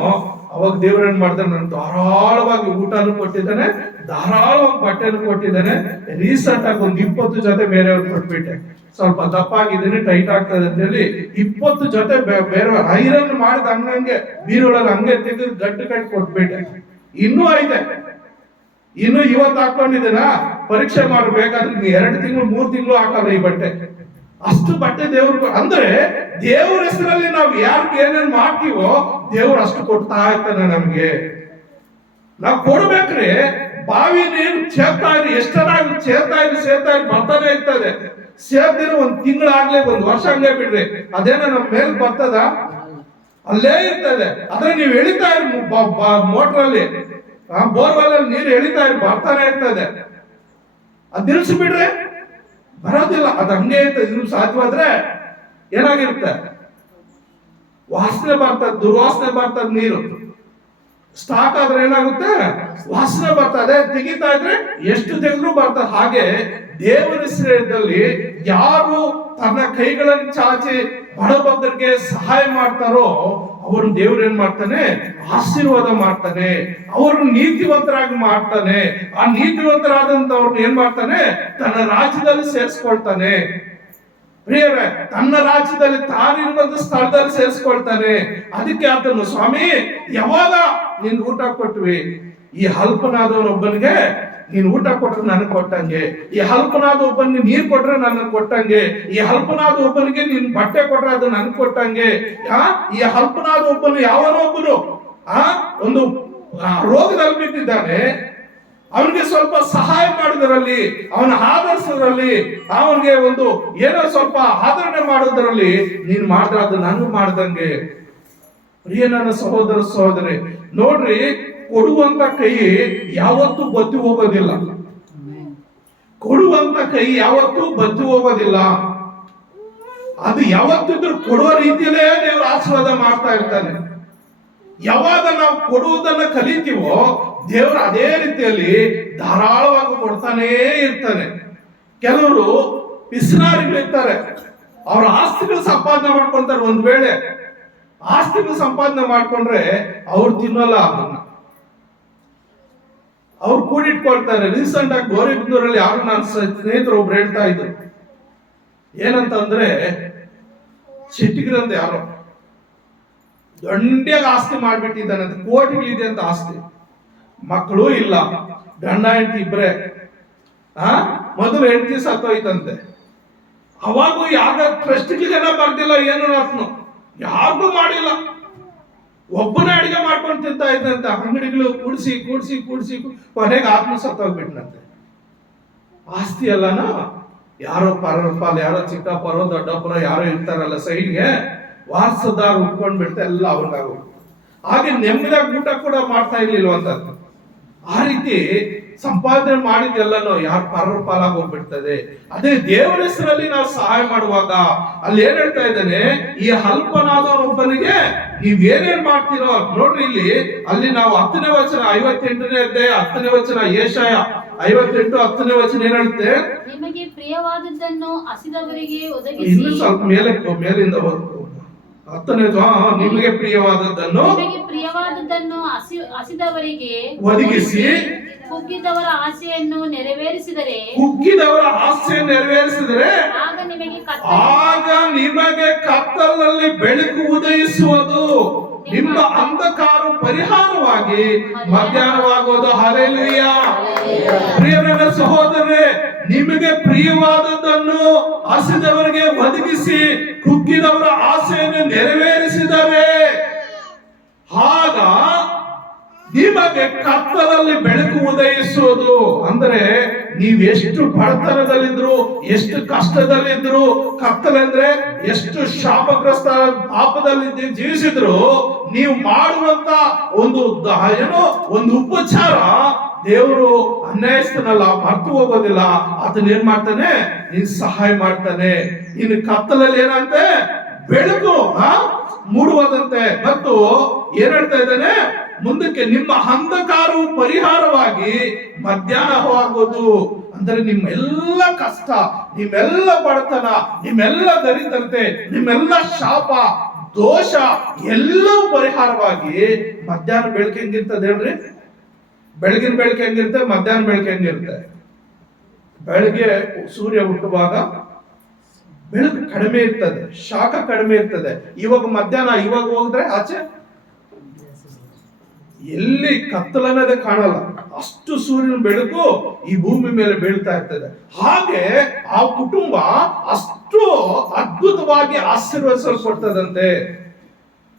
ಅವಾಗ ದೇವ್ರ ಏನ್ ಮಾಡ್ತಾನೆ, ನಾನು ಧಾರಾಳವಾಗಿ ಊಟನೂ ಕೊಟ್ಟಿದ್ದಾನೆ, ಧಾರಾಳವಾಗಿ ಬಟ್ಟೆನೂ ಕೊಟ್ಟಿದ್ದಾನೆ. ರೀಸೆಂಟ್ ಆಗಿ ಒಂದು 20 ಜೊತೆ ಬೇರೆಯವ್ರಿಗೆ ಕೊಟ್ಬಿಟ್ಟೆ. ಸ್ವಲ್ಪ ದಪ್ಪ ಆಗಿದ್ದೀನಿ, ಟೈಟ್ ಆಗ್ತದೆ ಅಂತ ಹೇಳಿ 20 ಜೊತೆ ಬೇರೆ ಐರನ್ ಮಾಡಿದ ಹಂಗಂಗೆ ಬೀರೊಳಗೆ ಹಂಗೆ ತೆಗೆದು ಗಂಟು ಕಟ್ಟಿ ಕೊಟ್ಬಿಟ್ಟೆ. ಇನ್ನೂ ಐತೆ, ಇನ್ನು ಇವತ್ತು ಹಾಕೊಂಡಿದ್ದೀನ, ಪರೀಕ್ಷೆ ಮಾಡ್ಬೇಕಾದ್ರೆ 2 ತಿಂಗಳು 3 ತಿಂಗಳು ಹಾಕಲ್ಲ ಈ ಬಟ್ಟೆ. ಅಷ್ಟು ಬಟ್ಟೆ ದೇವ್ರು, ಅಂದ್ರೆ ದೇವ್ರ ಹೆಸರಲ್ಲಿ ನಾವು ಯಾರಿಗೆ ಏನೇನ್ ಮಾಡ್ತೀವೋ ದೇವ್ರು ಅಷ್ಟು ಕೊಡ್ತಾ ಇರ್ತಾನೆ ನಮ್ಗೆ. ನಾವ್ ಕೊಡ್ಬೇಕ್ರಿ. ಬಾವಿ ನೀರು ಸೇರ್ತಾ ಇರಿ, ಎಷ್ಟರಾಗಿ ಸೇರ್ತಾ ಇರಿ ಬರ್ತಾನೆ ಇರ್ತದೆ. ಸೇರ್ದಿರ 1 ತಿಂಗಳಾಗ್ಲೇ 1 ವರ್ಷ ಹಂಗೆ ಬಿಡ್ರಿ, ಅದೇನ ನಮ್ ಮೇಲ್ ಬರ್ತದ, ಅಲ್ಲೇ ಇರ್ತದೆ. ಆದ್ರೆ ನೀವು ಎಳಿತಾ ಇರಿ ಮೋಟ್ರಲ್ಲಿ, ಬೋರ್ವೆಲ್ ಅಲ್ಲಿ ನೀರು ಎಳಿತಾ ಇರಿ, ಬರ್ತಾನೆ ಇರ್ತದೆ. ಅದ್ ನಿಲ್ಸಿಬಿಡ್ರೆ ಬರೋದಿಲ್ಲ, ಅದು ಹಂಗೆ ಇರ್ತದೆ. ಇನ್ನು ಸಾಧ್ಯವಾದ್ರೆ ಏನಾಗಿರುತ್ತೆ, ವಾಸನೆ ಬರ್ತದೆ, ದುರ್ವಾಸನೆ ಬರ್ತದೆ. ನೀರು ಸ್ಟಾಕ್ ಆದ್ರೆ ಏನಾಗುತ್ತೆ, ವಾಸನೆ ಬರ್ತದೆ. ತೆಗಿತಾ ಇದ್ರೆ ಎಷ್ಟು ತೆಗೆದ್ರು ಬರ್ತದೆ. ಹಾಗೆ ದೇವರ ಹೆಸರಲ್ಲಿ ಯಾರು ತನ್ನ ಕೈಗಳನ್ನು ಚಾಚಿ ಬಡಬಗ್ಗರಿಗೆ ಸಹಾಯ ಮಾಡ್ತಾರೋ ಅವ್ರನ್ನ ದೇವ್ರು ಏನ್ ಮಾಡ್ತಾನೆ, ಆಶೀರ್ವಾದ ಮಾಡ್ತಾನೆ, ಅವ್ರನ್ನ ನೀತಿವಂತರಾಗಿ ಮಾಡ್ತಾನೆ. ಆ ನೀತಿವಂತರಾದಂತವ್ರನ್ನ ಏನ್ ಮಾಡ್ತಾನೆ, ತನ್ನ ರಾಜ್ಯದಲ್ಲಿ ಸೇರಿಸ್ಕೊಳ್ತಾನೆ. ಪ್ರಿಯರೇ, ತನ್ನ ರಾಜ್ಯದಲ್ಲಿ ತಾನಿರುವಂತ ಸ್ಥಳದಲ್ಲಿ ಸೇರಿಸ್ಕೊಳ್ತಾನೆ. ಅದಕ್ಕೆ ಆತನು, ಸ್ವಾಮಿ ಯಾವಾಗ ನೀನ್ ಊಟ ಕೊಟ್ವಿ, ಈ ಅಲ್ಪನಾದವನೊಬ್ಬನಿಗೆ ನೀನ್ ಊಟ ಕೊಟ್ರೆ ನನಗೆ ಕೊಟ್ಟಂಗೆ, ಈ ಅಲ್ಪನಾದ ಒಬ್ಬನಿಗೆ ನೀರ್ ಕೊಟ್ರೆ ನನಗೆ ಕೊಟ್ಟಂಗೆ, ಈ ಅಲ್ಪನಾದ ಒಬ್ಬನಿಗೆ ನೀನ್ ಬಟ್ಟೆ ಕೊಟ್ರೆ ಅದು ನನ್ಗೆ ಕೊಟ್ಟಂಗೆ. ಈ ಅಲ್ಪನಾದ ಒಬ್ಬನು ಯಾವನೋ ಒಬ್ಬನು ಒಂದು ರೋಗದಲ್ಲಿ ಬಿಟ್ಟಿದ್ದಾನೆ, ಅವನಿಗೆ ಸ್ವಲ್ಪ ಸಹಾಯ ಮಾಡೋದರಲ್ಲಿ, ಅವನ ಆದರ್ಶದಲ್ಲಿ, ಅವನಿಗೆ ಒಂದು ಏನೋ ಸ್ವಲ್ಪ ಆದರಣೆ ಮಾಡೋದರಲ್ಲಿ ನೀನ್ ಮಾಡಿದ್ರೆ ಅದು ನನ್ಗೆ ಮಾಡ್ದಂಗೆ. ಪ್ರಿಯ ನನ್ನ ಸಹೋದರ ಸಹೋದರಿ, ನೋಡ್ರಿ, ಕೊಡುವಂತ ಕೈ ಯಾವತ್ತೂ ಬತ್ತಿ ಹೋಗೋದಿಲ್ಲ. ಕೊಡುವಂತ ಕೈ ಯಾವತ್ತೂ ಬತ್ತಿ ಹೋಗೋದಿಲ್ಲ. ಅದು ಯಾವತ್ತಿದ್ರು ಕೊಡುವ ರೀತಿಯಲ್ಲೇ ದೇವರು ಆಶೀರ್ವಾದ ಮಾಡ್ತಾ ಇರ್ತಾನೆ. ಯಾವಾಗ ನಾವು ಕೊಡುವುದನ್ನ ಕಲಿತೀವೋ ದೇವರು ಅದೇ ರೀತಿಯಲ್ಲಿ ಧಾರಾಳವಾಗಿ ಕೊಡ್ತಾನೇ ಇರ್ತಾನೆ. ಕೆಲವರು ಪಿಸ್ನಾರಿಗಳಿರ್ತಾರೆ, ಅವ್ರ ಆಸ್ತಿಗಳು ಸಂಪಾದನೆ ಮಾಡ್ಕೊಂತಾರೆ. ಒಂದ್ ವೇಳೆ ಆಸ್ತಿಗಳು ಸಂಪಾದನೆ ಮಾಡ್ಕೊಂಡ್ರೆ ಅವ್ರು ತಿನ್ನಲ್ಲ, ಅದನ್ನ ಅವ್ರು ಕೂಡಿಟ್ಕೊಳ್ತಾರೆ. ರೀಸೆಂಟ್ ಆಗಿ ಗೌರಿಬಿದೂರಲ್ಲಿ ಯಾರು ನನ್ನ ಸ್ನೇಹಿತರು ಒಬ್ರು ಹೇಳ್ತಾ ಇದ್ರು, ಏನಂತಂದ್ರೆ ಶೆಟ್ಟಿಗರಂತ ಯಾರೋ ದೊಡ್ಡ ಆಸ್ತಿ ಮಾಡ್ಬಿಟ್ಟಿದ್ದಾನೆ ಅಂತ, ಕೋಟಿಗಳಿದೆ ಅಂತ ಆಸ್ತಿ, ಮಕ್ಕಳು ಇಲ್ಲ, ಗಂಡ ಹೆಂಡತಿ ಇಬ್ರೆ. ಮೊದಲು ಹೆಂಡತಿ ಸತ್ತೋಯ್ತಂತೆ. ಅವಾಗೂ ಯಾರ ಟ್ರಸ್ಟ್ಗಳಿಗೆಲ್ಲ ಬರ್ದಿಲ್ಲ, ಏನು ಆತ್ನು ಯಾರಿಗೂ ಮಾಡಿಲ್ಲ, ಒಬ್ಬನೇ ಅಡಿಗೆ ಮಾಡ್ಕೊಂಡು ತಿಂತಾ ಇದ್ದಂತೆ. ಅಂಗಡಿಗಳು ಕೂಡಿಸಿ ಕೂಡಿಸಿ ಕೂಡಿಸಿ ಕೊನೆಗೆ ಆತ್ಮ ಸತ್ತೋಗ್ಬಿಟ್ನಂತೆ. ಆಸ್ತಿ ಎಲ್ಲಾನ ಯಾರೋ ಪರಪಾಲ, ಯಾರೋ ಚಿಕ್ಕಪ್ಪರೋ ದೊಡ್ಡಪ್ಪರೋ ಯಾರೋ ಇರ್ತಾರಲ್ಲ ಸೈಡ್ಗೆ, ವಾರಸದಾರ ಉಟ್ಕೊಂಡ್ ಬಿಡ್ತಾ ಎಲ್ಲ ಅವ್ರಿಗಾಗೋದು. ಹಾಗೆ ನೆಮ್ಮದಿಯಾಗಿ ಊಟ ಕೂಡ ಮಾಡ್ತಾ ಇರ್ಲಿಲ್ವಂತದ್ದು. ಆ ರೀತಿ ಸಂಪಾದನೆ ಮಾಡಿದೆಲ್ಲನೋ ಯಾರು ಪರರ ಪಾಲಾಗಿ ಹೋಗ್ಬಿಡ್ತದೆ. ಅದೇ ದೇವರ ಹೆಸರಲ್ಲಿ ನಾವು ಸಹಾಯ ಮಾಡುವಾಗ ಅಲ್ಲಿ ಏನ್ ಹೇಳ್ತಾ ಇದ್ದಾನೆ, ಈ ಅಲ್ಪನಾದವನೊಬ್ಬನಿಗೆ ನೀವ್ ಏನೇನ್ ಮಾಡ್ತೀರೋ ನೋಡ್ರಿ. ಇಲ್ಲಿ ಅಲ್ಲಿ ನಾವು 10ನೇ ವಚನ 58ನೇ ಅಧ್ಯಾಯ 10ನೇ ವಚನ, ಯೆಶಾಯ 58 10ನೇ ವಚನ ಏನ್ ಹೇಳುತ್ತೆ, ನಿಮಗೆ ಪ್ರಿಯವಾದದ್ದನ್ನು ಹಸಿದವರಿಗೆ ಒದಗಿಸಿ. ಇನ್ನು ಸ್ವಲ್ಪ ಮೇಲಿಂದ ನಿಮಗೆ ಪ್ರಿಯವಾದದ್ದನ್ನು ಹಸಿದವರಿಗೆ ಒದಗಿಸಿ ಕುಗ್ಗಿದವರ ಆಸೆಯನ್ನು ನೆರವೇರಿಸಿದರೆ ಆಗ ನಿಮಗೆ ಕತ್ತಲಲ್ಲಿ ಬೆಳಕು ಉದಯಿಸುವುದು, ನಿಮ್ಮ ಅಂಧಕಾರ ಪರಿಹಾರವಾಗಿ ಮಧ್ಯಾಹ್ನವಾಗುವುದು. ಹಲ್ಲೆಲೂಯಾ. ಪ್ರಿಯರ ಸಹೋದರರೇ, ನಿಮಗೆ ಪ್ರಿಯವಾದದ್ದನ್ನು ಹಸಿದವರಿಗೆ ಒದಗಿಸಿ ಕುಗ್ಗಿದವರ ಆಸೆಯನ್ನು ನೆರವೇರಿಸಿದರೆ ಆಗ ನಿಮಗೆ ಕತ್ತಲಲ್ಲಿ ಬೆಳಕು ಉದಯಿಸುವುದು. ಅಂದ್ರೆ ನೀವೆಷ್ಟು ಬಡತನದಲ್ಲಿದ್ರು, ಎಷ್ಟು ಕಷ್ಟದಲ್ಲಿದ್ರು, ಕತ್ತಲಂದ್ರೆ ಎಷ್ಟು ಶಾಪಗ್ರಸ್ತ ಪಾಪದಲ್ಲಿ ಜೀವಿಸಿದ್ರು, ನೀವು ಮಾಡುವಂತ ಒಂದು ಒಂದು ಉಪಚಾರ ದೇವರು ಅನ್ಯಾಯಸ್ಥನಲ್ಲ, ಮರ್ತು ಹೋಗೋದಿಲ್ಲ. ಅದನ್ನ ಏನ್ ಮಾಡ್ತಾನೆ, ನೀನ್ ಸಹಾಯ ಮಾಡ್ತಾನೆ. ಇನ್ನು ಕತ್ತಲಲ್ಲಿ ಏನಂತೆ, ಬೆಳಕು ಮೂಡುವುದಂತೆ. ಮತ್ತು ಏನ್ ಹೇಳ್ತಾ ಇದ್ದಾನೆ ಮುಂದಕ್ಕೆ, ನಿಮ್ಮ ಅಂಧಕಾರವು ಪರಿಹಾರವಾಗಿ ಮಧ್ಯಾಹ್ನವಾಗುವುದು. ಅಂದ್ರೆ ನಿಮ್ಮೆಲ್ಲ ಕಷ್ಟ, ನಿಮ್ಮೆಲ್ಲ ಬಡತನ, ನಿಮ್ಮೆಲ್ಲ ದರಿದ್ರತೆ, ನಿಮ್ಮೆಲ್ಲ ಶಾಪ ದೋಷ ಎಲ್ಲವೂ ಪರಿಹಾರವಾಗಿ ಮಧ್ಯಾಹ್ನ ಬೆಳಕು ಹೆಂಗಿರ್ತದೆ ಹೇಳ್ರಿ? ಬೆಳಗಿನ ಬೆಳಕು ಹೆಂಗಿರುತ್ತೆ, ಮಧ್ಯಾಹ್ನ ಬೆಳಕು ಹೆಂಗಿರುತ್ತೆ? ಬೆಳಗ್ಗೆ ಸೂರ್ಯ ಹುಟ್ಟುವಾಗ ಬೆಳಕು ಕಡಿಮೆ ಇರ್ತದೆ, ಶಾಖ ಕಡಿಮೆ ಇರ್ತದೆ. ಇವಾಗ ಮಧ್ಯಾಹ್ನ ಇವಾಗ ಹೋದ್ರೆ ಆಚೆ ಎಲ್ಲಿ ಕತ್ತಲನ್ನದೇ ಕಾಣಲ್ಲ, ಅಷ್ಟು ಸೂರ್ಯನ ಬೆಳಕು ಈ ಭೂಮಿ ಮೇಲೆ ಬೀಳ್ತಾ ಇರ್ತದೆ. ಹಾಗೆ ಆ ಕುಟುಂಬ ಅಷ್ಟು ಅದ್ಭುತವಾಗಿ ಆಶೀರ್ವದಿಸಲ್ಪಡ್ತದಂತೆ.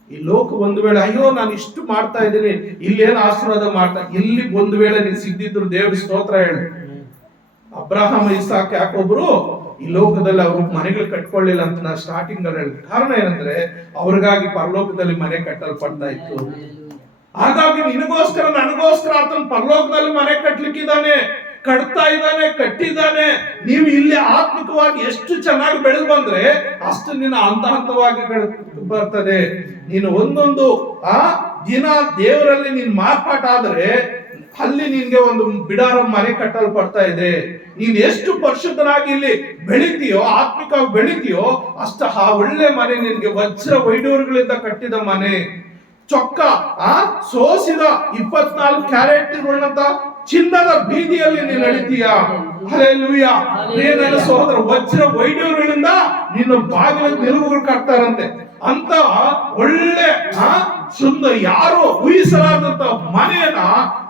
ಈ ಲೋಕ ಒಂದು ವೇಳೆ ಅಯ್ಯೋ ನಾನು ಇಷ್ಟು ಮಾಡ್ತಾ ಇದ್ದೀನಿ, ಇಲ್ಲೇನು ಆಶೀರ್ವಾದ ಮಾಡ್ತಾ, ಇಲ್ಲಿ ಒಂದು ವೇಳೆ ನೀನ್ ಸಿದ್ದಿದ್ರು ದೇವ್ರ ಸ್ತೋತ್ರ ಹೇಳಿ. ಅಬ್ರಹಾಮ ಇಸಾಕ್ ಯಾಕೊಬ್ರು ಈ ಲೋಕದಲ್ಲಿ ಅವರು ಮನೆಗಳು ಕಟ್ಕೊಳ್ಳಿಲ್ಲ ಅಂತ ನಾ ಸ್ಟಾರ್ಟಿಂಗ್ ಅಲ್ಲಿ ಹೇಳಿದೆ. ಕಾರಣ ಏನಂದ್ರೆ ಅವ್ರಿಗಾಗಿ ಪರಲೋಕದಲ್ಲಿ ಮನೆ ಕಟ್ಟಲ್ಪಡ್ತಾ ಇತ್ತು. ಹಾಗಾಗಿ ನಿನಗೋಸ್ಕರ ನನಗೋಸ್ಕರ ಆತನ ಪರಲೋಕದಲ್ಲಿ ಮನೆ ಕಟ್ಲಿಕ್ಕಿದ್ದಾನೆ, ಕಟ್ತಾ ಇದ್ದಾನೆ, ಕಟ್ಟಿದ್ದಾನೆ. ನೀವು ಇಲ್ಲಿ ಆತ್ಮಿಕವಾಗಿ ಎಷ್ಟು ಚೆನ್ನಾಗಿ ಬೆಳೆದು ಬಂದ್ರೆ ಅಷ್ಟು ನಿನ್ನ ಹಂತ ಹಂತವಾಗಿ ಬರ್ತದೆ. ನೀನು ಒಂದೊಂದು ದಿನ ದೇವರಲ್ಲಿ ನೀನ್ ಮಾರ್ಪಾಟ ಆದ್ರೆ ಅಲ್ಲಿ ನಿನ್ಗೆ ಒಂದು ಬಿಡಾರ ಮನೆ ಕಟ್ಟಲ್ಪಡ್ತಾ ಇದೆ. ನೀನ್ ಎಷ್ಟು ಪರಿಶುದ್ಧನಾಗಿ ಇಲ್ಲಿ ಬೆಳಿತೀಯೋ, ಆತ್ಮಿಕವಾಗಿ ಬೆಳಿತೀಯೋ, ಅಷ್ಟ ಆ ಒಳ್ಳೆ ಮನೆ ನಿನ್ಗೆ ವಜ್ರ ವೈಡೂರುಗಳಿಂದ ಕಟ್ಟಿದ ಮನೆ, ಚೊಕ್ಕ ಸೋಸಿದ 24 ಕ್ಯಾರೆಟ್ ಉಳ್ಳಂತ ಚಿನ್ನದ ಬೀದಿಯಲ್ಲಿ ನೀನು ನಡೀತೀಯ. ಹಲ್ಲೆಲೂಯಾ. ನನ್ನ ಸಹೋದರ, ವಜ್ರ ವೈಡೂರುಗಳಿಂದ ನಿನ್ನ ಬಾಗಿಲ ನಿಲುವುಗಳು ಕಟ್ತಾರಂತೆ. ಅಂತ ಒಳ್ಳೆ ಸುಂದರ, ಯಾರು ಊಹಿಸಲಾದಂತ ಮನೆಯನ್ನ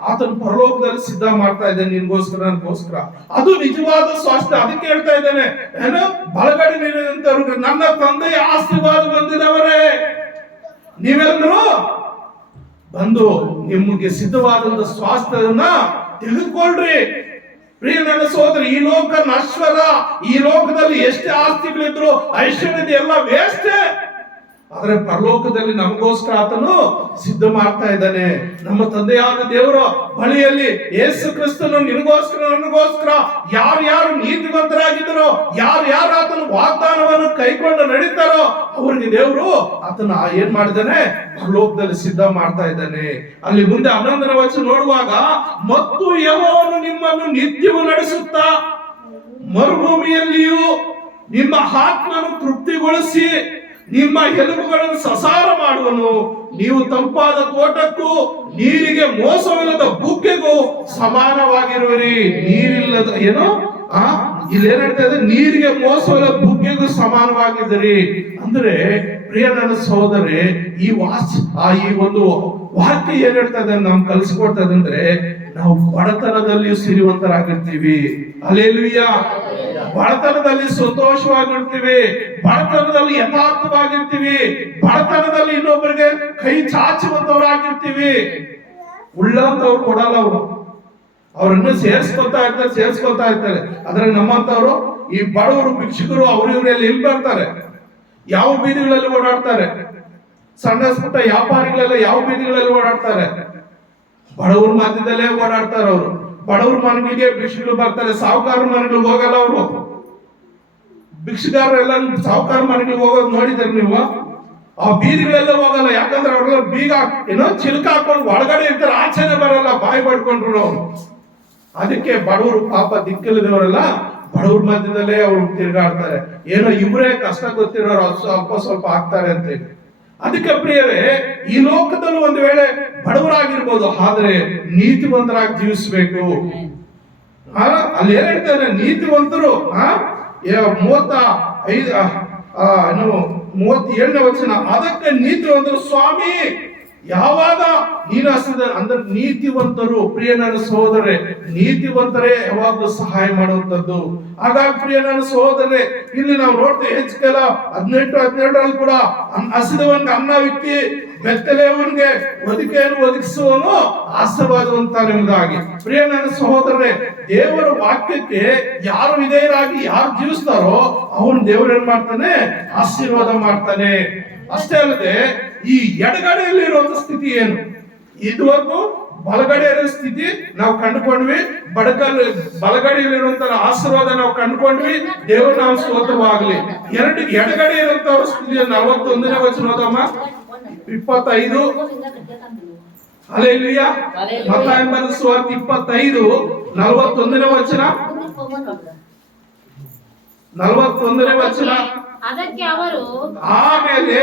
ಆತನ ಪರಲೋಕದಲ್ಲಿ ಸಿದ್ಧ ಮಾಡ್ತಾ ಇದ್ದಾನೆ ನಿನ್ಗೋಸ್ಕರ, ನನಗೋಸ್ಕರ. ಅದು ನಿಜವಾದ ಸ್ವಾಸ್ಥ್ಯ. ಅದಕ್ಕೆ ಹೇಳ್ತಾ ಇದ್ದೇನೆ, ಏನು ಬಲಗಡೆ ನಿಂತವ್ರಿಗೆ ನನ್ನ ತಂದೆಯ ಆಶೀರ್ವಾದ ಬಂದಿದವರೇ, ನೀವೆಲ್ಲರೂ ಬಂದು ನಿಮಗೆ ಸಿದ್ಧವಾದಂತ ಸ್ವಾಸ್ಥ್ಯವನ್ನ ತೆಗೆದುಕೊಳ್ರಿ. ಪ್ರಿಯ ನನ್ನ ಸಹೋದರ, ಈ ಲೋಕ ನಶ್ವರ. ಈ ಲೋಕದಲ್ಲಿ ಎಷ್ಟೇ ಆಸ್ತಿಗಳಿದ್ರು, ಐಶ್ವರ್ಯದ ಎಲ್ಲ ವೇಸ್ಟ್. ಆದ್ರೆ ಪರಲೋಕದಲ್ಲಿ ನಮಗೋಸ್ಕರ ಆತನು ಸಿದ್ಧ ಮಾಡ್ತಾ ಇದ್ದಾನೆ. ನಮ್ಮ ತಂದೆಯಾದ ದೇವರ ಬಳಿಯಲ್ಲಿ ಯೇಸು ಕ್ರಿಸ್ತನು ನಿನಗೋಸ್ಕರ ನನಗೋಸ್ಕರ ಯಾರು ನೀತಿವಂತರಾಗಿದ್ದರೋ, ಯಾರು ಆತನ ವಾಗ್ದಾನವನ್ನು ಕೈಕೊಂಡು ನಡೀತಾರೋ ಅವ್ರಿಗೆ ದೇವರು ಆತನ ಏನ್ ಮಾಡಿದ್ದಾನೆ, ಪರಲೋಕದಲ್ಲಿ ಸಿದ್ಧ ಮಾಡ್ತಾ ಇದ್ದಾನೆ. ಅಲ್ಲಿ ಮುಂದೆ 11ನೇ ವಚನ ನೋಡುವಾಗ, ಮತ್ತು ಯೆಹೋವನು ನಿಮ್ಮನ್ನು ನಿತ್ಯವೂ ನಡೆಸುತ್ತಾ ಮರುಭೂಮಿಯಲ್ಲಿಯೂ ನಿಮ್ಮ ಆತ್ಮನು ತೃಪ್ತಿಗೊಳಿಸಿ ನಿಮ್ಮ ಎಲುಬುಗಳನ್ನು ಸಸಾರ ಮಾಡುವನು. ನೀವು ತಂಪಾದ ತೋಟಕ್ಕೂ ನೀರಿಗೆ ಮೋಸವಿಲ್ಲದ ಬುಗ್ಗೆಗೂ ಸಮಾನವಾಗಿರುವಿರಿ. ನೀರಿಲ್ಲದ ಏನು ಇಲ್ಲಿ ಏನ್ ಹೇಳ್ತಾ ಇದೆ, ನೀರಿಗೆ ಮೋಸವಿಲ್ಲದ ಬುಗ್ಗೆಗೂ ಸಮಾನವಾಗಿದ್ದೀರಿ. ಅಂದ್ರೆ ಪ್ರಿಯ ನನ್ನ ಸಹೋದರೇ, ಈ ಒಂದು ವಾಕ್ಯ ಏನ್ ಹೇಳ್ತಾ ಇದೆ, ನಮ್ಗೆ ಕಲಿಸ್ಕೊಡ್ತದೆ ಅಂದ್ರೆ ನಾವು ಬಡತನದಲ್ಲಿ ಸಿರಿವಂತರಾಗಿರ್ತೀವಿ. ಹಲ್ಲೆಲೂಯಾ. ಬಡತನದಲ್ಲಿ ಸಂತೋಷವಾಗಿರ್ತೀವಿ, ಬಡತನದಲ್ಲಿ ಯಥಾರ್ಥವಾಗಿರ್ತೀವಿ, ಬಡತನದಲ್ಲಿ ಇನ್ನೊಬ್ಬರಿಗೆ ಕೈ ಚಾಚುವಂತವರಾಗಿರ್ತೀವಿ. ಉಳ್ಳಂತವ್ರು ಕೊಡಲ್ಲ, ಅವ್ರನ್ನ ಸೇರಿಸ್ಕೊತಾ ಇರ್ತಾರೆ. ಆದ್ರೆ ನಮ್ಮಂತವ್ರು ಈ ಬಡವರು ಭಿಕ್ಷುಕರು ಇವರೆಲ್ಲ ಎಲ್ಲಿ ಬರ್ತಾರೆ, ಯಾವ ಬೀದಿಗಳಲ್ಲಿ ಓಡಾಡ್ತಾರೆ? ಸಣ್ಣ ಪುಟ್ಟ ವ್ಯಾಪಾರಿಗಳೆಲ್ಲ ಯಾವ ಬೀದಿಗಳಲ್ಲಿ ಓಡಾಡ್ತಾರೆ? ಬಡವ್ರ ಮಧ್ಯದಲ್ಲೇ ಓಡಾಡ್ತಾರೆ. ಅವರು ಬಡವ್ರ ಮನೆಗಳಿಗೆ ಭಿಕ್ಷುಗಳು ಬರ್ತಾರೆ, ಸಾಹುಕಾರ ಮನೆಗಳಿಗೆ ಹೋಗಲ್ಲ. ಅವರು ಭಿಕ್ಷುಗಾರರೆಲ್ಲ ಸಾಹುಕಾರ ಮನೆಗಳಿಗೆ ಹೋಗೋದು ನೋಡಿದ್ರೆ ನೀವು? ಆ ಬೀದಿಗಳೆಲ್ಲ ಹೋಗಲ್ಲ. ಯಾಕಂದ್ರೆ ಅವ್ರೆಲ್ಲ ಬೀಗ ಚಿಲ್ಕ ಹಾಕೊಂಡು ಒಳಗಡೆ ಇರ್ತಾರೆ, ಆಚೆನೆ ಬರಲ್ಲ, ಬಾಯಿ ಪಡ್ಕೊಂಡ್ರು ಅವ್ರು. ಅದಕ್ಕೆ ಬಡವರು ಪಾಪ ದಿಕ್ಕಲಿದವರೆಲ್ಲ ಬಡವ್ರ ಮಧ್ಯದಲ್ಲೇ ಅವ್ರು ತಿರುಗಾಡ್ತಾರೆ. ಏನೋ ಇವರೇ ಕಷ್ಟ ಗೊತ್ತಿರೋರು ಸ್ವಲ್ಪ ಹಾಕ್ತಾರೆ ಅಂತ ಹೇಳಿ. ಅದಕ್ಕೆ ಪ್ರಿಯರೇ, ಈ ಲೋಕದಲ್ಲೂ ಒಂದು ವೇಳೆ ಬಡವರಾಗಿರ್ಬೋದು, ಆದ್ರೆ ನೀತಿವಂತರಾಗಿ ಜೀವಿಸಬೇಕು. ಅಲ್ಲಿ ಏನ್ ಹೇಳ್ತಾರೆ, ನೀತಿವಂತರು 37ನೇ ವಚನ, ಅದಕ್ಕೆ ನೀತಿವಂತರು ಸ್ವಾಮಿ ಯಾವಾಗ ನೀನು ಹಸಿದ ಅಂದ್ರೆ ನೀತಿವಂತರು, ಪ್ರಿಯ ನನ್ನ ಸಹೋದರೇ, ನೀತಿವಂತರೇ ಯಾವಾಗಲೂ ಸಹಾಯ ಮಾಡುವಂತದ್ದು. ಹಾಗಾಗಿ ಪ್ರಿಯ ನನ್ನ ಸಹೋದರೇ, ಇಲ್ಲಿ ನಾವು ನೋಡ್ತೇವೆ ಹೆಚ್ಚಿಗೆಲ್ಲ 18-12 ಕೂಡ ಹಸಿದವನಿಗೆ ಅನ್ನವಿಕ್ಕಿ ಬೆತ್ತಲೆಯವನಿಗೆ ಒದಿಕೆಯನ್ನು ಒದಗಿಸುವನು ಆಶೀರ್ವಾದವಂತ ನಿಮ್ಮದಾಗಿ. ಪ್ರಿಯ ನನ್ನ ಸಹೋದರರೇ, ದೇವರ ವಾಕ್ಯಕ್ಕೆ ಯಾರು ವಿಧೇಯರಾಗಿ ಯಾರು ಜೀವಿಸ್ತಾರೋ ಅವನು ದೇವರು ಏನ್ ಮಾಡ್ತಾನೆ, ಆಶೀರ್ವಾದ ಮಾಡ್ತಾನೆ. ಅಷ್ಟೇ ಅಲ್ಲದೆ ಈ ಎಡಗಡೆಯಲ್ಲಿ ಇರುವಂತ ಸ್ಥಿತಿ ಏನು, ಇದುವರೆಗೂ ಬಲಗಡೆ ಇರೋ ಸ್ಥಿತಿ ನಾವು ಕಂಡುಕೊಂಡ್ವಿ, ಬಲಗಡೆಯಲ್ಲಿರುವಂತ ಆಶೀರ್ವಾದ ನಾವು ಕಂಡುಕೊಂಡ್ವಿ. ದೇವರು ನಾವು ಸ್ತೋತ್ರವಾಗಲಿ. ಎಡಗಡೆ ಇರುವಂತವ್ರ ಸ್ಥಿತಿ 41ನೇ ವಚನ ಓದಮ್ಮ, 25. ಹಲ್ಲೆಲೂಯಾ. ಮತ್ತಾಯ ಬರೆದ ಸುವಾರ್ತೆ 25 41ನೇ ವಚನ, 41ನೇ ವಚನ. ಅದಕ್ಕೆ ಅವರು ಆಮೇಲೆ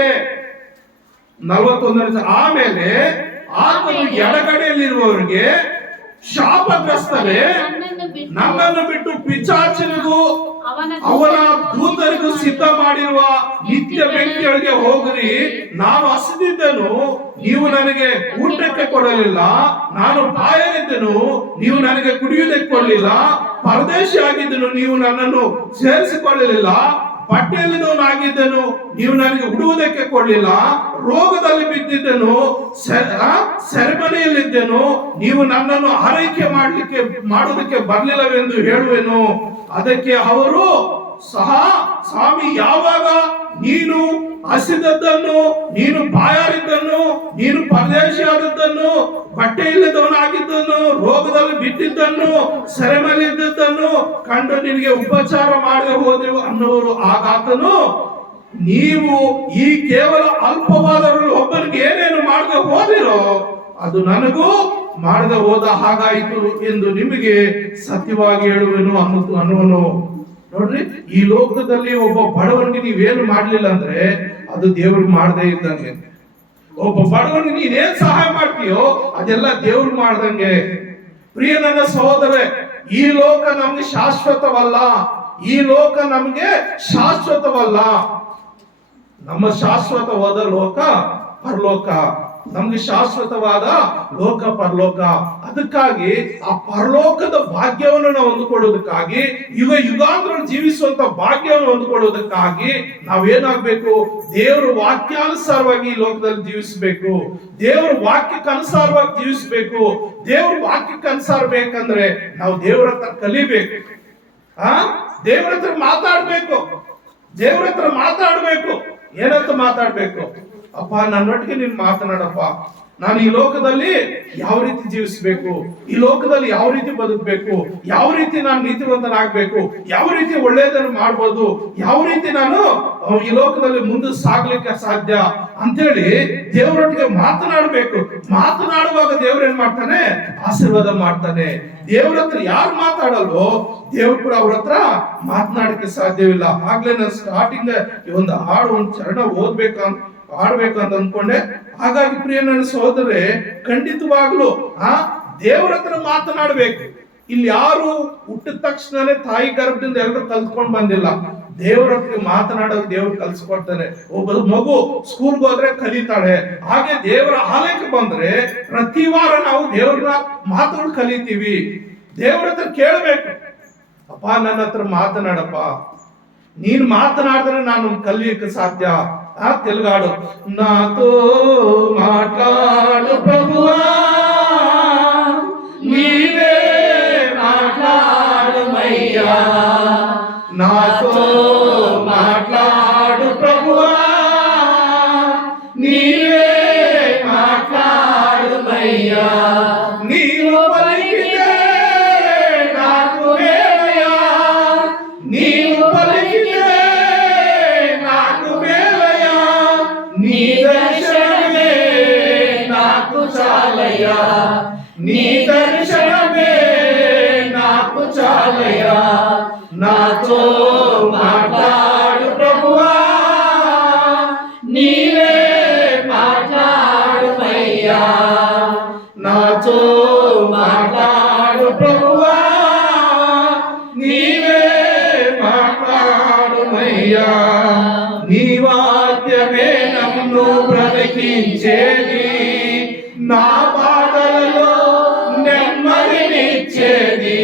41ನೇ ವಚನ, ಆಮೇಲೆ ಆತನು ಎಡಗಡೆಯಲ್ಲಿರುವವರಿಗೆ ಶಾಪಗ್ರಸ್ತರೇ, ನನ್ನನ್ನು ಬಿಟ್ಟು ಪಿಶಾಚನಿಗೂ ಅವನ ದೂತರಿಗೂ ಸಿದ್ಧ ಮಾಡಿರುವ ನಿತ್ಯ ಬೆಂಕಿಯೊಳಗೆ ಹೋಗಿರಿ. ನಾನು ಹಸಿದಿದ್ದನು, ನೀವು ನನಗೆ ಊಟಕ್ಕೆ ಕೊಡಲಿಲ್ಲ, ನಾನು ಬಾಯಲ್ಲಿದ್ದನು, ನೀವು ನನಗೆ ಕುಡಿಯುವುದಕ್ಕೆ ಕೊಡಲಿಲ್ಲ, ಪರದೇಶಿ ಆಗಿದ್ದನು, ನೀವು ನನ್ನನ್ನು ಸೇರಿಸಿಕೊಳ್ಳಲಿಲ್ಲ, ಬಟ್ಟೆಯಲ್ಲಿದ್ದವನಾಗಿದ್ದನು, ನೀವು ನನಗೆ ಉಡುವುದಕ್ಕೆ ಕೊಡಲಿಲ್ಲ, ರೋಗದಲ್ಲಿ ಬಿದ್ದಿದ್ದನು, ಸೆರೆಮನೆಯಲ್ಲಿದ್ದನು, ನೀವು ನನ್ನನ್ನು ಆರೈಕೆ ಮಾಡುವುದಕ್ಕೆ ಬರಲಿಲ್ಲವೆಂದು ಹೇಳುವೆನು. ಅದಕ್ಕೆ ಅವರು ಸಹ, ಸ್ವಾಮಿ ಯಾವಾಗ ನೀನು ಹಸಿದದ್ದನ್ನು, ನೀನು ಬಾಯಾರಿದ್ದನ್ನು, ನೀನು ಪರದೇಶಿಯಾದದ್ದನ್ನು, ಬಟ್ಟೆ ಇಲ್ಲದವನಾಗಿದ್ದನ್ನು, ರೋಗದಲ್ಲಿ ಬಿದ್ದಿದ್ದನ್ನು, ಸೆರೆಮನೆಯಲ್ಲಿದ್ದನ್ನು ಕಂಡು ನಿನಗೆ ಉಪಚಾರ ಮಾಡದೆ ಹೋದೆವು ಅನ್ನುವರು. ಆಗಾತನು, ನೀವು ಈ ಕೇವಲ ಅಲ್ಪವಾದವರಲ್ಲಿ ಒಬ್ಬನಿಗೆ ಏನೇನು ಮಾಡದೆ ಹೋದಿರೋ ಅದು ನನಗೂ ಮಾಡದೆ ಹೋದ ಹಾಗಾಯಿತು ಎಂದು ನಿಮಗೆ ಸತ್ಯವಾಗಿ ಹೇಳುವೆನು ಅನ್ನುವನು. ನೋಡ್ರಿ, ಈ ಲೋಕದಲ್ಲಿ ಒಬ್ಬ ಬಡವನಿಗೆ ನೀವೇನು ಮಾಡ್ಲಿಲ್ಲ ಅಂದ್ರೆ ಅದು ದೇವ್ರಿಗೆ ಮಾಡದೇ ಇದ್ದಂಗೆ. ಒಬ್ಬ ಬಡವನಿಗೆ ನೀನೇನ್ ಸಹಾಯ ಮಾಡ್ತೀಯೋ ಅದೆಲ್ಲ ದೇವ್ರಿಗೆ ಮಾಡ್ದಂಗೆ. ಪ್ರಿಯ ನನ್ನ ಸಹೋದರೇ, ಈ ಲೋಕ ನಮ್ಗೆ ಶಾಶ್ವತವಲ್ಲ, ಈ ಲೋಕ ನಮ್ಗೆ ಶಾಶ್ವತವಲ್ಲ. ನಮ್ಮ ಶಾಶ್ವತವಾದ ಲೋಕ ಪರಲೋಕ, ನಮ್ಗೆ ಶಾಶ್ವತವಾದ ಲೋಕ ಪರಲೋಕ. ಅದಕ್ಕಾಗಿ ಆ ಪರಲೋಕದ ಭಾಗ್ಯವನ್ನು ನಾವು ಹೊಂದಿಕೊಳ್ಳೋದಕ್ಕಾಗಿ, ಯುಗಾಂತರ ಜೀವಿಸುವಂತ ಭಾಗ್ಯವನ್ನು ಹೊಂದಿಕೊಳ್ಳೋದಕ್ಕಾಗಿ ನಾವೇನಾಗ್ಬೇಕು, ದೇವರ ವಾಕ್ಯಾನುಸಾರವಾಗಿ ಈ ಲೋಕದಲ್ಲಿ ಜೀವಿಸಬೇಕು, ದೇವರ ವಾಕ್ಯಕ್ಕೆ ಅನುಸಾರವಾಗಿ ಜೀವಿಸಬೇಕು. ದೇವರ ವಾಕ್ಯಕ್ಕೆ ಅನುಸಾರ ಬೇಕಂದ್ರೆ ನಾವು ದೇವರ ಹತ್ರ ಕಲಿಬೇಕು, ದೇವರ ಹತ್ರ ಮಾತಾಡ್ಬೇಕು, ದೇವರ ಹತ್ರ ಮಾತಾಡ್ಬೇಕು. ಏನಂತ ಮಾತಾಡ್ಬೇಕು? ಅಪ್ಪ, ನನ್ನೊಟ್ಟಿಗೆ ನೀನ್ ಮಾತನಾಡಪ್ಪ, ನಾನು ಈ ಲೋಕದಲ್ಲಿ ಯಾವ ರೀತಿ ಜೀವಿಸಬೇಕು, ಈ ಲೋಕದಲ್ಲಿ ಯಾವ ರೀತಿ ಬದುಕಬೇಕು, ಯಾವ ರೀತಿ ನಾನು ನೀತಿವಂತನಾಗಬೇಕು, ಯಾವ ರೀತಿ ಒಳ್ಳೆಯದನ್ನು ಮಾಡ್ಬೋದು, ಯಾವ ರೀತಿ ನಾನು ಈ ಲೋಕದಲ್ಲಿ ಮುಂದೆ ಸಾಗ್ಲಿಕ್ಕೆ ಸಾಧ್ಯ ಅಂತೇಳಿ ದೇವರೊಟ್ಟಿಗೆ ಮಾತನಾಡಬೇಕು. ಮಾತನಾಡುವಾಗ ದೇವ್ರ ಏನ್ ಮಾಡ್ತಾನೆ, ಆಶೀರ್ವಾದ ಮಾಡ್ತಾನೆ. ದೇವ್ರ ಹತ್ರ ಯಾರು ಮಾತಾಡಲ್ವೋ ದೇವ್ರು ಕೂಡ ಅವ್ರ ಹತ್ರ ಮಾತನಾಡಕ್ಕೆ ಸಾಧ್ಯವಿಲ್ಲ. ಆಗ್ಲೇ ನಾನು ಸ್ಟಾರ್ಟಿಂಗ್ ಒಂದು ಹಾಡು, ಒಂದು ಚರಣ ಆಡ್ಬೇಕು ಅಂತ ಅನ್ಕೊಂಡೆ. ಹಾಗಾಗಿ ಪ್ರಿಯ ನನ್ನ ಸಹೋದರೇ, ಖಂಡಿತವಾಗ್ಲು ದೇವರ ಹತ್ರ ಮಾತನಾಡ್ಬೇಕು. ಇಲ್ಲಿ ಯಾರು ಹುಟ್ಟಿದ ತಕ್ಷಣನೇ ತಾಯಿ ಗರ್ಭದಿಂದ ಎಲ್ಲರೂ ಕಲ್ತ್ಕೊಂಡ್ ಬಂದಿಲ್ಲ. ದೇವರ ಹತ್ರ ಮಾತನಾಡೋದು ದೇವ್ರು ಕಲ್ಸ್ಕೊಡ್ತಾನೆ. ಒಬ್ಬ ಮಗು ಸ್ಕೂಲ್ಗೆ ಹೋದ್ರೆ ಕಲಿತಾಳೆ, ಹಾಗೆ ದೇವರ ಆಲಯಕ್ಕೆ ಬಂದ್ರೆ ಪ್ರತಿ ವಾರ ನಾವು ದೇವ್ರ ಮಾತುಗಳು ಕಲಿತೀವಿ. ದೇವರ ಹತ್ರ ಕೇಳ್ಬೇಕು, ಅಪ್ಪ ನನ್ನ ಹತ್ರ ಮಾತನಾಡಪ್ಪ, ನೀನ್ ಮಾತನಾಡಿದ್ರೆ ನಾನು ಕಲಿಯಕ್ಕೆ ಸಾಧ್ಯ. తెలుగాడు నాతో మాట్లాడు ప్రభువా, నీవే మాట్లాడుమయ్యా, నాతో మాట్లాడు ప్రభువా, నీవే మాట్లాడుమయ్యా, నీవు పలికితే నాకు మేలయ్యా, నీవు పలికితే నాకు మేలయ్యా, నీ దర్శనమే నాకు చాలయ్యా, నీ దర్శనమే నాకు చాలయ్యా, నాతో మాట్లాడు ప్రభువా, నీవే బ్రతికించేది, నా బాధలలో నెమ్మదినిచ్చేది,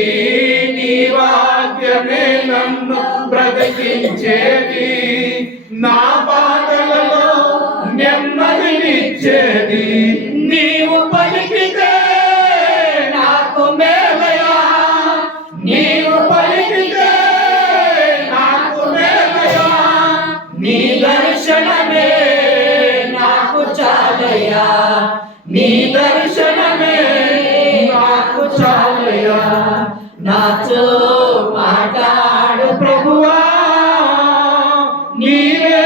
నీ వాక్యమే నన్ను బ్రతికించేది, నా బాధలలో నెమ్మదినిచ్చేది, నీవు పలికితే నాకు మేలయా, నీవు పలికితే నాకు మేలయా, నీ దర్శనమే నాకు చాలయ్యా, నీ దర్శనమే నాకు చాలయ్యా, నాతో మాట్లాడు ప్రభువా, నీవే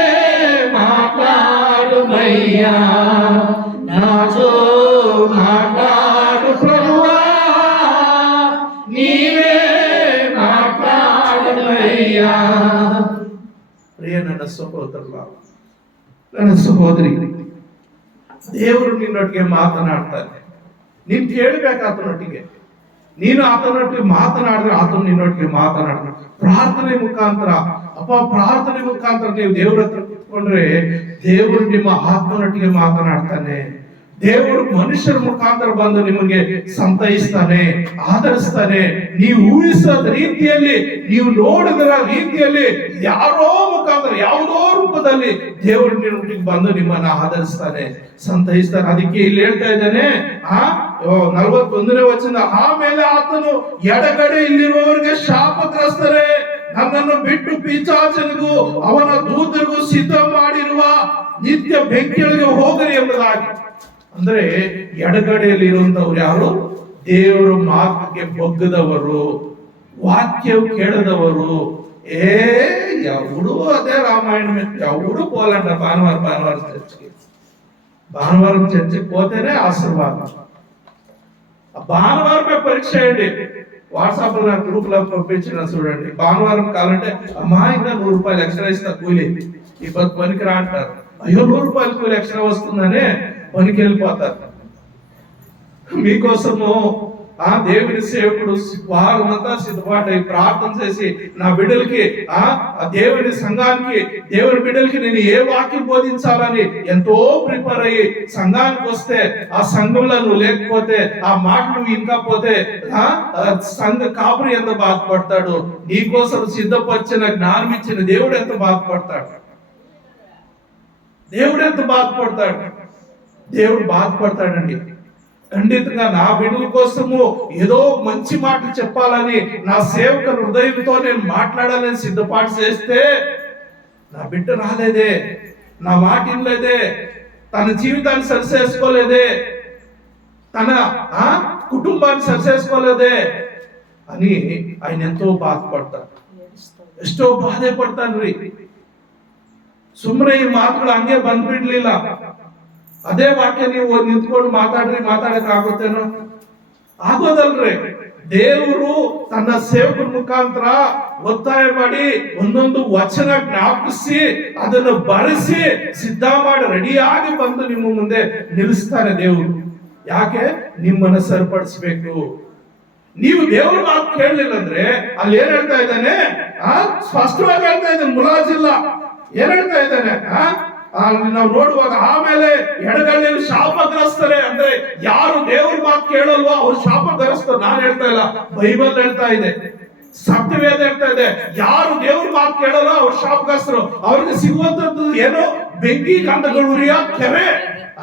మాట్లాడుమయ్యా, నాతో మాట్లాడు ప్రభువా, నీవే మాట్లాడుమయ్యా. ప్రియ ನನ್ನ ಸಹೋದರ, ನನ್ನ ಸಹೋದರಿ, ದೇವರು ನಿನ್ನೊಟ್ಟಿಗೆ ಮಾತನಾಡ್ತಾನೆ. ನೀನು ಕೇಳಬೇಕು ಆತನೊಟ್ಟಿಗೆ. ನೀನು ಆತನೊಟ್ಟಿಗೆ ಮಾತನಾಡಿದ್ರೆ ಆತನು ನಿನ್ನೊಟ್ಟಿಗೆ ಮಾತನಾಡ್ತಾನೆ. ಪ್ರಾರ್ಥನೆ ಮುಖಾಂತರ ಪ್ರಾರ್ಥನೆ ಮುಖಾಂತರ ನೀವು ದೇವರ ಹತ್ರ ಕುತ್ಕೊಂಡ್ರೆ ದೇವರು ನಿಮ್ಮ ಆತ್ಮನೊಟ್ಟಿಗೆ ಮಾತನಾಡ್ತಾನೆ. ದೇವರು ಮನುಷ್ಯರ ಮುಖಾಂತರ ಬಂದು ನಿಮಗೆ ಸಂತೈಸ್ತಾನೆ, ಆಧರಿಸ್ತಾನೆ. ನೀವು ಊಹಿಸದ ರೀತಿಯಲ್ಲಿ, ನೀವು ನೋಡಿದ ರೀತಿಯಲ್ಲಿ ಯಾರೋ ಮುಖಾಂತರ ಯಾವುದೋ ರೂಪದಲ್ಲಿ ದೇವರು ನಿಮ್ಮೊಟ್ಟಿಗೆ ಬಂದು ನಿಮ್ಮನ್ನ ಆಧರಿಸ್ತಾನೆ, ಸಂತೈಸ್ತಾನೆ. ಅದಕ್ಕೆ ಇಲ್ಲಿ ಹೇಳ್ತಾ ಇದ್ದಾನೆ 41ನೇ ವಚನ, ಆಮೇಲೆ ಆತನು ಎಡಗಡೆ ಇಲ್ಲಿರುವವರಿಗೆ ಶಾಪಗ್ರಸ್ತರೇ, ನನ್ನನ್ನು ಬಿಟ್ಟು ಪಿಶಾಚನಿಗೂ ಅವನ ದೂತರಿಗೂ ಸಿದ್ಧ ಮಾಡಿರುವ ನಿತ್ಯ ಬೆಂಕಿಯೊಳಗೆ ಹೋಗರಿ ಎಂಬುದಾಗಿ. ಅಂದ್ರೆ ಎಡಗಡೆಯಲ್ಲಿ ಇರುವಂತವ್ರು ಯಾರು? ದೇವರ ಮಾತಿಗೆ ಬಗ್ಗದವರು, ವಾಕ್ಯ ಕೇಳದವರು. ಯಾವುದು ಅದೇ ರಾಮಾಯಣ, ಯಾವುದು పోలంట భానువారం చర్చికి పోతేనే ఆశీర్వాదం. భానువారమే పరీక్ష అయ్యండి. వాట్సాప్ లో నాకు గ్రూప్ లో పంపించిన చూడండి. భానువారం కావాలంటే అమ్మా ఇంకా 100 రూపాయలు ఎక్స్ట్రా ఇస్తా కూలి, ఈ పనికి రా అంటారు. అయ్యో 100 రూపాయలు కూలి ఎక్స్ట్రా వస్తుందనే పనికి వెళ్ళిపోతారు. మీకోసము ఆ దేవుని సేవకుడు వారమంతా సిద్ధపాటై ప్రార్థన చేసి నా బిడ్డలకి ఆ దేవుని సంఘానికి, దేవుని బిడ్డలకి నేను ఏ వాక్యం బోధించాలని ఎంతో ప్రిపేర్ అయ్యి సంఘానికి వస్తే, ఆ సంఘంలో నువ్వు లేకపోతే, ఆ మాట నువ్వు వినకపోతే సంఘ కాపురి ఎంత బాధపడతాడు? నీ కోసం సిద్ధపరిచిన జ్ఞానం ఇచ్చిన దేవుడు ఎంత బాధపడతాడు? దేవుడు ఎంత బాధపడతాడు? దేవుడు బాధపడతాడండి. ఖండితంగా నా బిడ్డల కోసము ఏదో మంచి మాటలు చెప్పాలని, నా సేవక హృదయంతో నేను మాట్లాడాలని సిద్ధపాటు చేస్తే నా బిడ్డ రాలేదే, నా మాట వినలేదే, తన జీవితాన్ని సరిచేసుకోలేదే, తన కుటుంబాన్ని సరిచేసుకోలేదే అని ఆయన ఎంతో బాధపడతాడు, ಎಷ್ಟೋ ಬಾಧೆ ಪಡ್ತಾನ್ರಿ. ಸುಮ್ಮನೆ ಈ ಮಾತುಗಳು ಹಂಗೆ ಬಂದ್ಬಿಡ್ಲಿಲ್ಲ. ಅದೇ ವಾಕ್ಯ ನೀವು ನಿಂತ್ಕೊಂಡು ಮಾತಾಡಕ್ ಆಗುತ್ತೇನೋ? ಆಗೋದಲ್ರಿ. ದೇವರು ತನ್ನ ಸೇವಕರ ಮುಖಾಂತರ ಒತ್ತಾಯ ಮಾಡಿ ಒಂದೊಂದು ವಚನ ಜ್ಞಾಪಿಸಿ ಅದನ್ನು ಬರೆಸಿ ಸಿದ್ಧ ಮಾಡಿ ರೆಡಿಯಾಗಿ ಬಂದು ನಿಮ್ಮ ಮುಂದೆ ನಿಲ್ಲಿಸ್ತಾನೆ ದೇವರು. ಯಾಕೆ? ನಿಮ್ಮನ್ನ ಸರಿಪಡಿಸ್ಬೇಕು. ನೀವು ದೇವ್ರ ಮಾತು ಕೇಳಲಿಲ್ಲ ಅಂದ್ರೆ ಅಲ್ಲಿ ಏನ್ ಹೇಳ್ತಾ ಇದ್ದಾನೆ? ಸ್ಪಷ್ಟವಾಗಿ ಹೇಳ್ತಾ ಇದ್ದಾನೆ, ಮುಲಾಜಿಲ್ಲ. ಏನ್ ಹೇಳ್ತಾ ಇದ್ದಾನೆ? ನಾವು ನೋಡುವಾಗ ಆಮೇಲೆ ಎಡಗಡೆಯಲ್ಲಿ ಶಾಪಗ್ರಸ್ತರೆ, ಅಂದ್ರೆ ಯಾರು ದೇವ್ರ ಮಾತು ಕೇಳಲ್ವೋ ಅವ್ರು ಶಾಪಗ್ರಸ್ತರು. ನಾನು ಹೇಳ್ತಾ ಇಲ್ಲ, ಬೈಬಲ್ ಹೇಳ್ತಾ ಇದೆ, ಸತ್ಯವೇದ ಹೇಳ್ತಾ ಇದೆ. ಯಾರು ದೇವ್ರ ಮಾತು ಕೇಳಲ್ಲ ಅವ್ರು ಶಾಪಗ್ರಸ್ತರು. ಅವ್ರಿಗೆ ಸಿಗುವಂತದ್ದು ಏನು? ಬೆಂಕಿ ಕಂದಗಳು ಉರಿಯ ಕೆರೆ,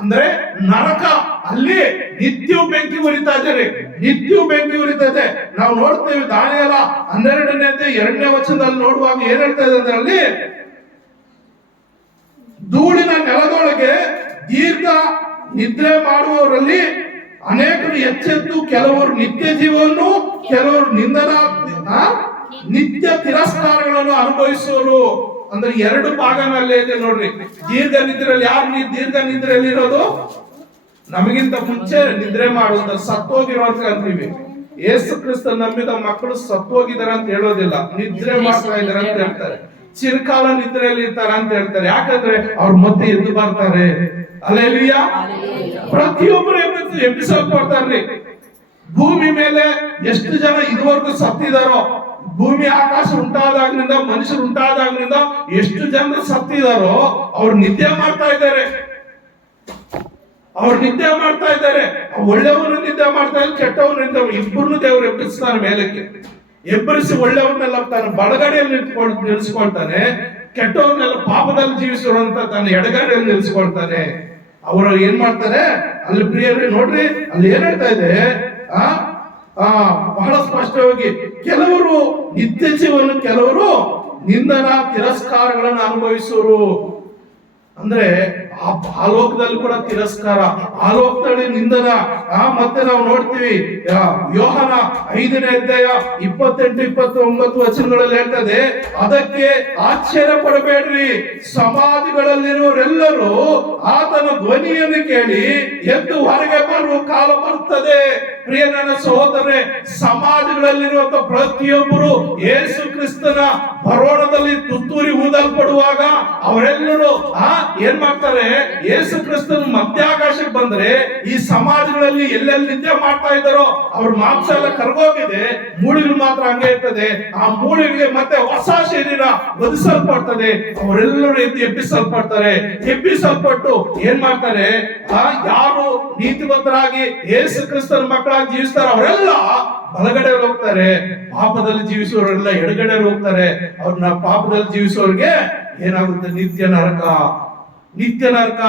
ಅಂದ್ರೆ ನರಕ. ಅಲ್ಲಿ ನಿತ್ಯ ಬೆಂಕಿ ಉರಿತಾ ಇದ್ದಾರೆ, ನಿತ್ಯ ಬೆಂಕಿ ಉರಿತಾ ಇದೆ. ನಾವು ನೋಡ್ತೇವೆ ದಾನಿಯೇಲ 12ನೇ ಅಧ್ಯಾಯ 2ನೇ ವಚನದಲ್ಲಿ ನೋಡುವಾಗ ಏನ್ ಹೇಳ್ತಾ ಇದೆ ಅಂದ್ರೆ, ಅಲ್ಲಿ ಧೂಳಿನ ನೆಲದೊಳಗೆ ದೀರ್ಘ ನಿದ್ರೆ ಮಾಡುವವರಲ್ಲಿ ಅನೇಕರು ಎಚ್ಚೆತ್ತು ಕೆಲವರು ನಿತ್ಯ ಜೀವವನ್ನು, ಕೆಲವರು ನಿತ್ಯ ತಿರಸ್ಕಾರಗಳನ್ನು ಅನುಭವಿಸುವರು. ಅಂದ್ರೆ ಎರಡು ಭಾಗನಲ್ಲೇ ಇದೆ ನೋಡ್ರಿ. ದೀರ್ಘ ನಿದ್ರೆಯಲ್ಲಿ ಯಾರು ದೀರ್ಘ ನಿದ್ರೆಯಲ್ಲಿ ಇರೋದು? ನಮಗಿಂತ ಮುಂಚೆ ನಿದ್ರೆ ಮಾಡುವಂತ ಸತ್ತೋಗಿರೋರ್ಗ ಅಂತೀವಿ. ಯೇಸು ಕ್ರಿಸ್ತ ನಂಬಿದ ಮಕ್ಕಳು ಸತ್ತೋಗಿದಾರೆ ಅಂತ ಹೇಳೋದಿಲ್ಲ, ನಿದ್ರೆ ಮಾಡ್ತಾ ಇದಾರೆ ಅಂತ ಹೇಳ್ತಾರೆ. ಚಿರಕಾಲ ನಿದ್ರೆಯಲ್ಲಿ ಇರ್ತಾರೆ ಅಂತ ಹೇಳ್ತಾರೆ. ಯಾಕಂದ್ರೆ ಅವ್ರು ಮತ್ತೆ ಎದ್ದು ಬರ್ತಾರೆ. ಹಲ್ಲೆಲೂಯಾ. ಪ್ರತಿಯೊಬ್ಬರು ಎಬ್ಬಿಸಲ್ಪಡ್ತಾರ್ರಿ. ಭೂಮಿ ಮೇಲೆ ಎಷ್ಟು ಜನ ಇದುವರೆಗೂ ಸತ್ತಿದಾರೋ, ಭೂಮಿ ಆಕಾಶ ಉಂಟಾದಾಗಿನಿಂದ, ಮನುಷ್ಯರು ಉಂಟಾದಾಗಿನಿಂದ ಎಷ್ಟು ಜನ ಸತ್ತಿದಾರೋ ಅವ್ರು ನಿದ್ದೆ ಮಾಡ್ತಾ ಇದ್ದಾರೆ. ಅವ್ರು ನಿದ್ದೆ ಮಾಡ್ತಾ ಇದ್ದಾರೆ. ಒಳ್ಳೆಯವನು ನಿದ್ದೆ ಮಾಡ್ತಾ ಇಲ್ಲ, ಕೆಟ್ಟವನು ನಿದ್ದೆ, ಇಬ್ಬರನ್ನು ದೇವರು ಎಬ್ಬರಿಸ್ತಾನೆ ಮೇಲಕ್ಕೆ. ಎಬ್ಬರಿಸಿ ಒಳ್ಳೆಯವನ್ನೆಲ್ಲ ತನ್ನ ಬಲಗಡೆಯಲ್ಲಿ ನಿಲ್ಲಿಸ್ಕೊಳ್ತಾನೆ, ಕೆಟ್ಟವನ್ನೆಲ್ಲ ಪಾಪದಲ್ಲಿ ಜೀವಿಸುವಂತ ತನ್ನ ಎಡಗಡೆಯಲ್ಲಿ ನಿಲ್ಲಿಸ್ಕೊಳ್ತಾನೆ. ಅವರು ಏನ್ ಮಾಡ್ತಾರೆ ಅಲ್ಲಿ ಪ್ರಿಯರೇ ನೋಡ್ರಿ, ಅಲ್ಲಿ ಏನ್ ಹೇಳ್ತಾ ಇದೆ ಬಹಳ ಸ್ಪಷ್ಟವಾಗಿ, ಕೆಲವರು ನಿತ್ಯ ಜೀವನ, ಕೆಲವರು ನಿಂದನ ತಿರಸ್ಕಾರಗಳನ್ನು ಅನುಭವಿಸುವರು. ಅಂದ್ರೆ ಆ ಲೋಕದಲ್ಲಿ ಕೂಡ ತಿರಸ್ಕಾರ, ಆ ಲೋಕದಲ್ಲಿ ನಿಂದನ. ಮತ್ತೆ ನಾವು ನೋಡ್ತೀವಿ ಯೋಹಾನ 5ನೇ ಅಧ್ಯಾಯ 28-29 ವಚನಗಳಲ್ಲಿ ಹೇಳ್ತದೆ, ಅದಕ್ಕೆ ಆಶ್ಚರ್ಯ ಪಡಬೇಡ್ರಿ, ಸಮಾಧಿಗಳಲ್ಲಿರುವವರೆಲ್ಲರೂ ಆತನ ಧ್ವನಿಯನ್ನು ಕೇಳಿ ಎದ್ದು ಹೊರಗೆ ಬರುವ ಕಾಲ ಬರುತ್ತದೆ. ಪ್ರಿಯ ನನ್ನ ಸಹೋದರರೇ, ಸಮಾಧಿಗಳಲ್ಲಿರುವಂತ ಪ್ರತಿಯೊಬ್ಬರು ಯೇಸು ಕ್ರಿಸ್ತನ ಬರೋಣದಲ್ಲಿ ತುತ್ತೂರಿ ಊದಲ್ಪಡುವಾಗ ಅವರೆಲ್ಲರೂ ಏನ್ ಮಾಡ್ತಾರೆ, ಯೇಸು ಕ್ರಿಸ್ತನ ಮಧ್ಯಾಕಾಶಕ್ಕೆ ಬಂದ್ರೆ ಈ ಸಮಾಧಿಗಳಲ್ಲಿ ಎಲ್ಲೆಲ್ಲಿ ನಿದ್ದೆ ಮಾಡ್ತಾ ಇದ್ದಾರೋ ಅವ್ರ ಮಾಂಸ ಎಲ್ಲ ಕರಗೋಗಿದೆ, ಮೂಳೆಗಳು ಮಾತ್ರ ಹಂಗೆ ಇರ್ತದೆ. ಆ ಮೂಳೆಗಳಿಗೆ ಮತ್ತೆ ಹೊಸ ಶರೀರ ಒದಿಸಲ್ಪಡ್ತದೆ. ಅವರೆಲ್ಲರೂ ಎಬ್ಬಿಸಲ್ಪಡ್ತಾರೆ. ಎಬ್ಬಿಸಲ್ಪಟ್ಟು ಏನ್ ಮಾಡ್ತಾರೆ, ಯಾರು ನೀತಿವಂತರಾಗಿ ಯೇಸು ಕ್ರಿಸ್ತನ ಮಕ್ಕಳಾಗಿ ಜೀವಿಸ್ತಾರೆ ಅವರೆಲ್ಲ ಬಲಗಡೆ ಹೋಗ್ತಾರೆ, ಪಾಪದಲ್ಲಿ ಜೀವಿಸುವವರೆಲ್ಲ ಎಡಗಡೆ ಹೋಗ್ತಾರೆ. ಅವ್ರನ್ನ ಪಾಪದಲ್ಲಿ ಜೀವಿಸುವವ್ರಿಗೆ ಏನಾಗುತ್ತೆ, ನಿತ್ಯ ನರಕ. ನಿತ್ಯ ನರಕ,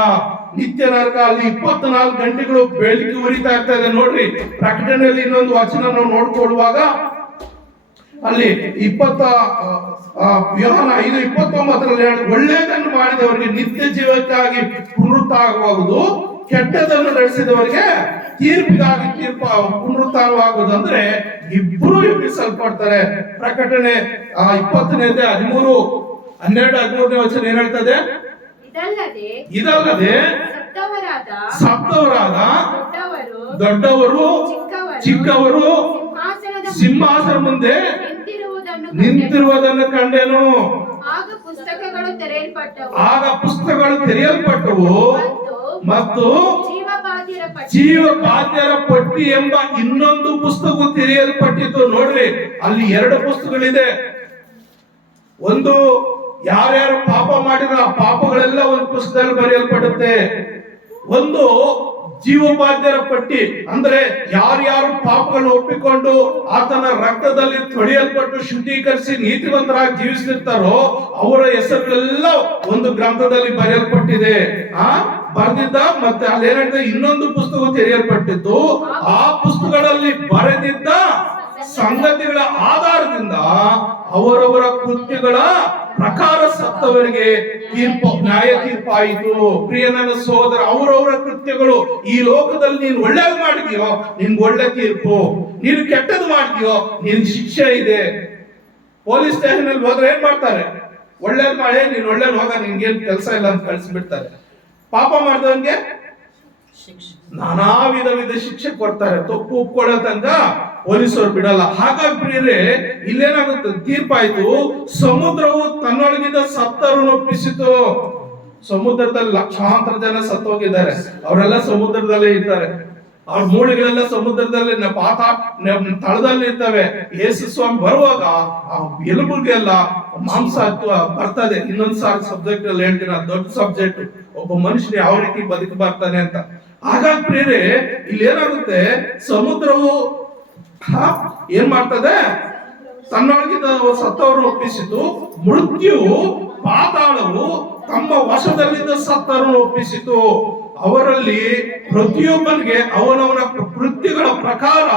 ನಿತ್ಯ ನರಕ. ಅಲ್ಲಿ 24 ಗಂಟೆಗಳು ಬೆಳಕಿಗೆ ಉರಿತಾ ಇರ್ತಾ ಇದೆ. ನೋಡ್ರಿ, ಪ್ರಕಟಣೆಯಲ್ಲಿ ಇನ್ನೊಂದು ವಚನ ನಾವು ನೋಡ್ಕೊಳ್ಳುವಾಗ ಅಲ್ಲಿ ಯೋಹಾನ 5:29 ಒಳ್ಳೆಯದನ್ನು ಮಾಡಿದವರಿಗೆ ನಿತ್ಯ ಜೀವಕ್ಕಾಗಿ ಪುನರುತ್ಥಾನವಾಗುವುದು, ಕೆಟ್ಟದನ್ನು ನಡೆಸಿದವರಿಗೆ ತೀರ್ಪಿಗಾಗಿ ಪುನರುತ್ಥಾನವಾಗುವುದು. ಅಂದ್ರೆ ಇಬ್ರು ಎಬ್ಬಿಸಲ್ಪಡ್ತಾರೆ. ಪ್ರಕಟಣೆ 20ನೇ ಅಧ್ಯಾಯ 13-12 ವಚನ ಏನ್ ಹೇಳ್ತದೆ, ಇದಲ್ಲದೆ ಸತ್ತವರಾದ ದೊಡ್ಡವರು ಚಿಕ್ಕವರು ಸಿಂಹಾಸನ ಮುಂದೆ ನಿಂತಿರುವುದನ್ನು ಕಂಡೆನು. ಆಗ ಪುಸ್ತಕಗಳು ತೆರೆಯಲ್ಪಟ್ಟವು ಮತ್ತು ಜೀವಬಾಧ್ಯರ ಪಟ್ಟಿ ಎಂಬ ಇನ್ನೊಂದು ಪುಸ್ತಕ ತೆರೆಯಲ್ಪಟ್ಟಿತು. ನೋಡ್ರಿ, ಅಲ್ಲಿ 2 ಪುಸ್ತಕಗಳಿದೆ. ಒಂದು ಯಾರ್ಯಾರು ಪಾಪ ಮಾಡಿರೋ ಆ ಪಾಪಗಳೆಲ್ಲ ಒಂದು ಪುಸ್ತಕದಲ್ಲಿ ಬರೆಯಲ್ಪಡುತ್ತೆ. ಒಂದು ಜೀವಬಾಧ್ಯರ ಪಟ್ಟಿ, ಅಂದ್ರೆ ಯಾರ್ಯಾರು ಪಾಪಗಳನ್ನು ಒಪ್ಪಿಕೊಂಡು ಆತನ ರಕ್ತದಲ್ಲಿ ತೊಳೆಯಲ್ಪಟ್ಟು ಶುದ್ಧೀಕರಿಸಿ ನೀತಿವಂತರಾಗಿ ಜೀವಿಸುತ್ತಾರೋ ಅವರ ಹೆಸರುಗಳೆಲ್ಲ ಒಂದು ಗ್ರಂಥದಲ್ಲಿ ಬರೆಯಲ್ಪಟ್ಟಿದೆ. ಬರೆದಿದ್ದ ಮತ್ತೆ ಅಲ್ಲಿ ಏನಾಗ್ತದೆ, ಇನ್ನೊಂದು ಪುಸ್ತಕ ತೆರೆಯಲ್ಪಟ್ಟಿದ್ದು. ಆ ಪುಸ್ತಕಗಳಲ್ಲಿ ಬರೆದಿದ್ದ ಸಂಗತಿಗಳ ಆಧಾರದಿಂದ ಅವರವರ ಕೃತ್ಯಗಳ ಪ್ರಕಾರ ಸತ್ತವರಿಗೆ ನ್ಯಾಯ ತೀರ್ಪಾಯಿತು. ಪ್ರಿಯ ನನ್ನ ಸಹೋದರ, ಅವರವರ ಕೃತ್ಯಗಳು, ಈ ಲೋಕದಲ್ಲಿ ನೀನು ಒಳ್ಳೇದು ಮಾಡಿದ್ಯೋ ನಿನ್ಗೆ ಒಳ್ಳೆ ತೀರ್ಪು, ನೀನು ಕೆಟ್ಟದ್ದು ಮಾಡಿದ್ಯೋ ನಿನ್ ಶಿಕ್ಷೆ ಇದೆ. ಪೊಲೀಸ್ ಸ್ಟೇಷನ್ ಅಲ್ಲಿ ಹೋದ್ರೆ ಏನ್ ಮಾಡ್ತಾರೆ, ಒಳ್ಳೇದು ಮಾಡಿ ನೀನ್ ಒಳ್ಳೇದು ಹೋಗ, ನಿನ್ಗೇನ್ ಕೆಲಸ ಇಲ್ಲ ಅಂತ ಕಳಿಸ್ಬಿಡ್ತಾರೆ. ಪಾಪ ಮಾಡಿದವನ್ಗೆ ನಾನಾ ವಿಧ ಶಿಕ್ಷೆ ಕೊಡ್ತಾರೆ. ತಪ್ಪು ಒಪ್ಕೊಳ್ಳೋ ತನಕ ಪೊಲೀಸರು ಬಿಡಲ್ಲ. ಹಾಗಾಗಿ ಪ್ರಿಯರೇ, ಇಲ್ಲೇನಾಗುತ್ತೆ, ತೀರ್ಪಾಯ್ತು. ಸಮುದ್ರವು ತನ್ನೊಳಗಿಂದ ಸತ್ತರನ್ನು ಒಪ್ಪಿಸಿತು. ಸಮುದ್ರದಲ್ಲಿ ಲಕ್ಷಾಂತರ ಜನ ಸತ್ತೋಗಿದ್ದಾರೆ, ಅವರೆಲ್ಲ ಸಮುದ್ರದಲ್ಲೇ ಇದ್ದಾರೆ. ಅವ್ರ ಮೂಳೆಗಳೆಲ್ಲ ಸಮುದ್ರದಲ್ಲಿ ತಳದಲ್ಲಿ ಇರ್ತವೆ. ಯೇಸು ಸ್ವಾಮಿ ಬರುವಾಗ ಆ ಎಲುಬುಗೆಲ್ಲ ಮಾಂಸ ಬರ್ತದೆ. ಇನ್ನೊಂದ್ ಸಬ್ಜೆಕ್ಟ್ ಅಲ್ಲಿ ಹೇಳ್ತೀನಿ, ದೊಡ್ಡ ಸಬ್ಜೆಕ್ಟ್, ಒಬ್ಬ ಮನುಷ್ಯನ ಯಾವ ರೀತಿ ಬದುಕು ಬರ್ತಾನೆ ಅಂತ. ಹಾಗಾಗಿ ಪ್ರಿಯರೇ, ಇಲ್ಲಿ ಏನಾಗುತ್ತೆ, ಸಮುದ್ರವು ಏನ್ ಮಾಡ್ತದೆ, ತನ್ನೊಳಗಿದ್ದ ಸತ್ತವರನ್ನು ಒಪ್ಪಿಸಿತು. ಮೃತ್ಯುವು ಪಾತಾಳವು ತಮ್ಮ ವಶದಲ್ಲಿದ್ದ ಸತ್ತವರನ್ನು ಒಪ್ಪಿಸಿತು. ಅವರಲ್ಲಿ ಪ್ರತಿಯೊಬ್ಬನಿಗೆ ಅವನವನ ಕೃತ್ಯಗಳ ಪ್ರಕಾರ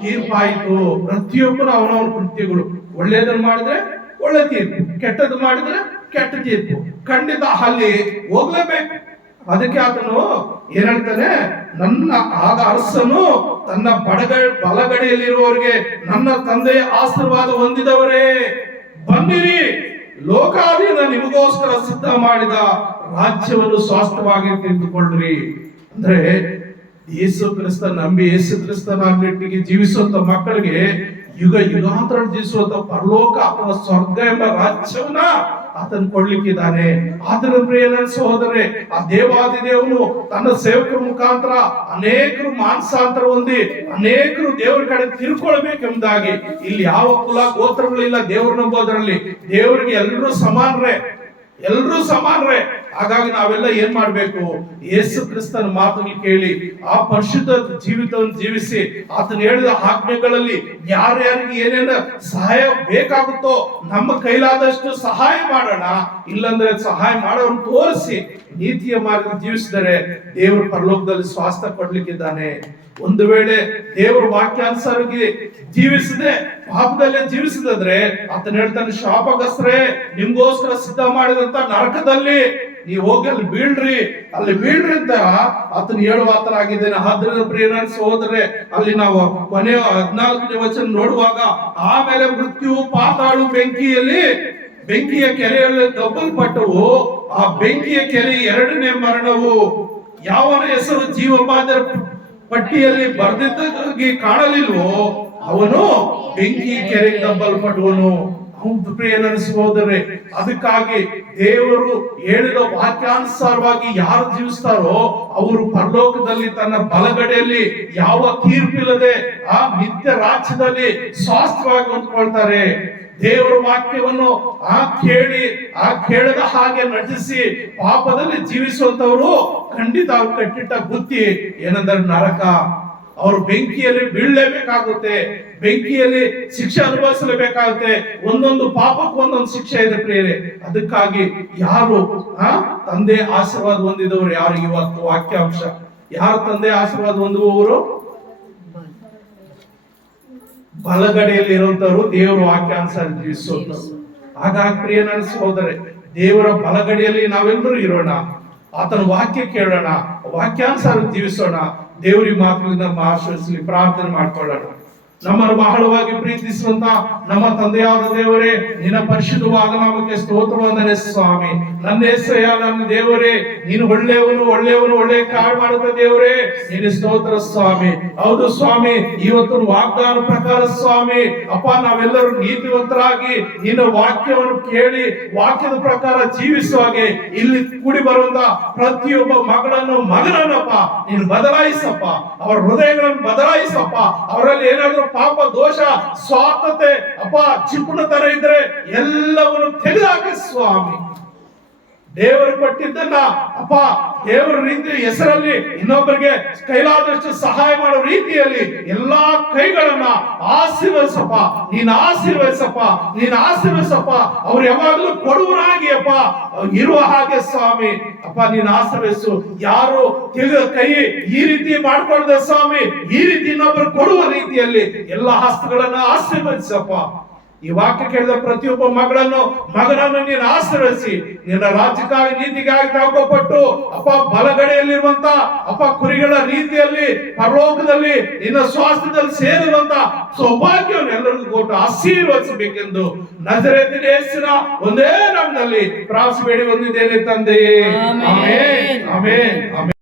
ತೀರ್ಪಾಯಿತು. ಪ್ರತಿಯೊಬ್ಬರು ಅವನವನ ಕೃತ್ಯಗಳು, ಒಳ್ಳೆಯದನ್ನು ಮಾಡಿದ್ರೆ ಒಳ್ಳೆ ತೀರ್ಪು, ಕೆಟ್ಟದ್ದು ಮಾಡಿದ್ರೆ ಕೆಟ್ಟ ತೀರ್ಪು. ಖಂಡಿತ ಅಲ್ಲಿ ಹೋಗ್ಲೇಬೇಕು. ಅದಕ್ಕೆ ಆತನು ಏನ್ ಹೇಳ್ತಾನೆ, ನನ್ನ ಆಗ ಅರಸನು ತನ್ನ ಬಲಗಡೆಯಲ್ಲಿರುವವರಿಗೆ, ನನ್ನ ತಂದೆಯ ಆಶೀರ್ವಾದ ಹೊಂದಿದವರೇ ಬನ್ನಿರಿ, ಲೋಕಾಧೀನ ನಿಮಗೋಸ್ಕರ ಸಿದ್ಧ ಮಾಡಿದ ರಾಜ್ಯವನ್ನು ಸ್ವಾಸ್ಥ್ಯವಾಗಿ ತಿಳಿದುಕೊಳ್ಳ್ರಿ. ಅಂದ್ರೆ ಯೇಸು ಕ್ರಿಸ್ತ ನಂಬಿ ಯೇಸು ಕ್ರಿಸ್ತನಾಗಿ ಜೀವಿಸುವಂತ ಮಕ್ಕಳಿಗೆ ಯುಗಾಂತರ ಜೀವಿಸುವಂತ ಪರಲೋಕ ಅಥವಾ ಸ್ವರ್ಗ ಎಂಬ ರಾಜ್ಯವನ್ನ ಆತನ ಕೊಡ್ಲಿಕ್ಕಿದ್ದಾನೆ. ಆತನ ಪ್ರಿಯ ಸಹೋದರೇ, ಆ ದೇವಾದಿ ದೇವನು ತನ್ನ ಸೇವಕರ ಮುಖಾಂತರ ಅನೇಕರು ಮಾನಸಾಂತರ ಹೊಂದಿ ಅನೇಕರು ದೇವರ ಕಡೆ ತಿರ್ಕೊಳ್ಬೇಕೆಂಬುದಾಗಿ, ಇಲ್ಲಿ ಯಾವ ಕುಲ ಗೋತ್ರಗಳಿಲ್ಲ ದೇವ್ರ ನಂಬೋದ್ರಲ್ಲಿ. ದೇವರಿಗೆ ಎಲ್ಲರೂ ಸಮಾನರೇ, ಎಲ್ಲರೂ ಸಮಾನರೇ. ಹಾಗಾಗಿ ನಾವೆಲ್ಲ ಏನ್ ಮಾಡ್ಬೇಕು? ಯೇಸು ಕ್ರಿಸ್ತನ ಮಾತನ್ನು ಕೇಳಿ ಆ ಪರಿಶುದ್ಧ ಜೀವಿತವನ್ನು ಜೀವಿಸಿ ಆತನು ಹೇಳಿದ ಆಜ್ಞೆಗಳಲ್ಲಿ ಯಾರ್ಯಾರಿಗೆ ಏನೇನು ಸಹಾಯ ಬೇಕಾಗುತ್ತೋ ನಮ್ಮ ಕೈಲಾದಷ್ಟು ಸಹಾಯ ಮಾಡೋಣ. ಇಲ್ಲಂದ್ರೆ ಸಹಾಯ ಮಾಡೋರು ತೋರಿಸಿ ನೀತಿಯ ಮಾರ್ಗ ಜೀವಿಸಿದರೆ ದೇವರು ಪರಲೋಕದಲ್ಲಿ ಸ್ವಾಸ್ಥ್ಯ ಕೊಡ್ಲಿಕ್ಕಿದ್ದಾನೆ. ಒಂದು ವೇಳೆ ದೇವರ ವಾಕ್ಯಾನುಸಾರವಾಗಿ ಜೀವಿಸದೆ ಪಾಪದಲ್ಲೇ ಜೀವಿಸಿದ್ರೆ ಆತನ ಹೇಳ್ತಾನೆ, ಶಾಪಗ್ರಸ್ತರೇ, ನಿಮ್ಗೋಸ್ಕರ ಸಿದ್ಧ ಮಾಡಿದಂತ ನರಕದಲ್ಲಿ ನೀವು ಹೋಗಿ ಅಲ್ಲಿ ಬೀಳ್ರಿ ಅಂತ ಆತನ ಹೇಳುವ ಆತನಾಗಿದ್ದೇನೆ. ಆದ್ರಿಂದ ಪ್ರಿಯರ ಸಹೋದರರೇ, ಅಲ್ಲಿ ನಾವು ಕೊನೆಯ 14ನೇ ವಚನ ನೋಡುವಾಗ, ಆಮೇಲೆ ಮೃತ್ಯು ಪಾತಾಳು ಬೆಂಕಿಯ ಕೆರೆಯಲ್ಲಿ ದಬ್ಬಲ್ಪಟ್ಟವು. ಆ ಬೆಂಕಿಯ ಕೆರೆ 2ನೇ ಮರಣವು. ಯಾವನ ಹೆಸರು ಜೀವಬಾಧ್ಯರ ಪಟ್ಟಿಯಲ್ಲಿ ಬರೆದಿದ್ದಾಗಿ ಕಾಣಲಿಲ್ವೋ ಅವನು ಬೆಂಕಿ ಕೆರೆಗೆ ದಬ್ಬಲ್ಪಟ್ಟವನು. ಪ್ರಿಯನ ಸಹೋದರರೇ, ಅದಕ್ಕಾಗಿ ದೇವರು ಹೇಳಿದ ವಾಕ್ಯಾನುಸಾರವಾಗಿ ಯಾರು ಜೀವಿಸ್ತಾರೋ ಅವರು ಪರಲೋಕದಲ್ಲಿ ತನ್ನ ಬಲಗಡೆಯಲ್ಲಿ ಯಾವ ತೀರ್ಪಿಲ್ಲದೆ ಆ ನಿತ್ಯ ರಾಜ್ಯದಲ್ಲಿ ಸ್ವಾಸ್ಥ್ಯವಾಗಿ ಹೊಂದ್ಕೊಳ್ತಾರೆ. ದೇವರ ವಾಕ್ಯವನ್ನು ಕೇಳದ ಹಾಗೆ ನಟಿಸಿ ಪಾಪದಲ್ಲಿ ಜೀವಿಸುವಂತವರು ಖಂಡಿತ ಅವ್ರು ಕಟ್ಟಿಟ್ಟ ಬುತ್ತಿ ಏನಂದ್ರೆ ನರಕ. ಅವರು ಬೆಂಕಿಯಲ್ಲಿ ಬೀಳಲೇಬೇಕಾಗುತ್ತೆ, ಬೆಂಕಿಯಲ್ಲಿ ಶಿಕ್ಷೆ ಅನುಭವಿಸಲೇಬೇಕಾಗುತ್ತೆ. ಒಂದೊಂದು ಪಾಪಕ್ಕೂ ಒಂದೊಂದು ಶಿಕ್ಷೆ ಇದೆ ಪ್ರಿಯರೇ. ಅದಕ್ಕಾಗಿ ಯಾರು ತಂದೆ ಆಶೀರ್ವಾದ ಹೊಂದಿದವರು ಯಾರು? ಇವತ್ತು ವಾಕ್ಯಾಂಶ, ಯಾರು ತಂದೆ ಆಶೀರ್ವಾದ ಹೊಂದುವವರು? ಬಲಗಡೆಯಲ್ಲಿ ಇರುವಂತವರು ದೇವರ ವಾಕ್ಯಾನುಸಾರ ಜೀವಿಸುವಂತರು. ಹಾಗಾಗಿ ಪ್ರಿಯ ನನ್ನ ಸಹೋದರೇ, ದೇವರ ಬಲಗಡೆಯಲ್ಲಿ ನಾವೆಲ್ಲರೂ ಇರೋಣ, ಆತನ ವಾಕ್ಯ ಕೇಳೋಣ, ವಾಕ್ಯಾನುಸಾರ ಜೀವಿಸೋಣ. ದೇವರಿ ಮಾತುಗಳಿಂದ ನಮ್ಮ ಆಶ್ರಯಿಸಲಿ. ಪ್ರಾರ್ಥನೆ ಮಾಡ್ಕೊಳ್ಳೋಣ. ನಮ್ಮನ್ನು ಬಹಳವಾಗಿ ಪ್ರೀತಿಸುವಂತ ನಮ್ಮ ತಂದೆಯಾದ ದೇವರೇ, ನಿನ್ನ ಪರಿಶುದ್ಧವಾದ ನಾಮಕ್ಕೆ ಸ್ತೋತ್ರವಂದನೆ ಸ್ವಾಮಿ. ನನ್ನ ಹೆಸರಯ್ಯ, ನನ್ನ ದೇವರೇ, ನೀನು ಒಳ್ಳೆಯವನು ಒಳ್ಳೆಯ ಕಾರ್ಯ ಮಾಡುತ್ತ ದೇವರೇ, ನಿನ್ನ ಸ್ತೋತ್ರ ಸ್ವಾಮಿ. ಹೌದು ಸ್ವಾಮಿ, ಇವತ್ತು ವಾಗ್ದಾನ ಪ್ರಕಾರ ಸ್ವಾಮಿ ಅಪ್ಪ, ನಾವೆಲ್ಲರೂ ನೀತಿವಂತರಾಗಿ ನಿನ್ನ ವಾಕ್ಯವನ್ನು ಕೇಳಿ ವಾಕ್ಯದ ಪ್ರಕಾರ ಜೀವಿಸುವಾಗೆ ಇಲ್ಲಿ ಕೂಡಿ ಬರುವಂತ ಪ್ರತಿಯೊಬ್ಬ ಮಗನನ್ನಪ್ಪ ನೀನು ಬದಲಾಯಿಸಪ್ಪ, ಅವರ ಹೃದಯಗಳನ್ನು ಬದಲಾಯಿಸಪ್ಪ. ಅವರಲ್ಲಿ ಏನಾದ್ರೂ ಪಾಪ, ದೋಷ, ಸ್ವಾರ್ಥತೆ, ಅಪ್ಪ, ಚಿಪ್ಪುಣತನ ಇದ್ರೆ ಎಲ್ಲವನ್ನು ತೆಗೆದುಹಾಕಿ ಸ್ವಾಮಿ. ದೇವರು ಕೊಟ್ಟಿದ್ದನ್ನ ಅಪ್ಪ ದೇವರ ರೀತಿ ಹೆಸರಲ್ಲಿ ಇನ್ನೊಬ್ಬರಿಗೆ ಕೈಲಾದಷ್ಟು ಸಹಾಯ ಮಾಡೋ ರೀತಿಯಲ್ಲಿ ಎಲ್ಲಾ ಕೈಗಳನ್ನ ಆಶೀರ್ವದಿಸಪ್ಪ, ನೀನು ಆಶೀರ್ವದಿಸಪ್ಪ. ಅವ್ರು ಯಾವಾಗಲೂ ಕೊಡುವರಾಗಿ ಅಪ್ಪ ಇರುವ ಹಾಗೆ ಸ್ವಾಮಿ ಅಪ್ಪ ನೀನು ಆಶೀರ್ವದಿಸು. ಯಾರು ತೆಗೆದ ಕೈ ಈ ರೀತಿ ಮಾಡ್ಕೊಳ್ಳದೆ ಸ್ವಾಮಿ, ಈ ರೀತಿ ಇನ್ನೊಬ್ಬರು ಕೊಡುವ ರೀತಿಯಲ್ಲಿ ಎಲ್ಲ ಹಸ್ತಗಳನ್ನ ಆಶೀರ್ವದಿಸಪ್ಪ. ಈ ವಾಕ್ಯ ಕೇಳಿದ ಪ್ರತಿಯೊಬ್ಬ ಮಗನನ್ನು ನೀನು ಆಶೀರ್ವದಿಸಿ, ನಿನ್ನ ರಾಜ್ಯಕ್ಕಾಗಿ ನೀತಿಗಾಗಿ ತಾಕೋಪಟ್ಟು ಅಪ್ಪ ಬಲಗಡೆಯಲ್ಲಿರುವಂತ ಅಪ್ಪ ಕುರಿಗಳ ರೀತಿಯಲ್ಲಿ ಪರಲೋಕದಲ್ಲಿ ನಿನ್ನ ಸ್ವಾಸ್ಥ್ಯದಲ್ಲಿ ಸೇರುವಂತ ಸೌಭಾಗ್ಯವನ್ನು ಎಲ್ಲರಿಗೂ ಕೊಟ್ಟು ಆಶೀರ್ವದಿಸಬೇಕೆಂದು ನಜರೇತಿನ ಯೇಸುವಿನ ಒಂದೇ ನಾಮದಲ್ಲಿ ಪ್ರಾರ್ಥಿಸಿ ಬೇಡಿ ಬಂದಿದ್ದೇನೆ ತಂದೆಯೇ. Amen, amen, amen.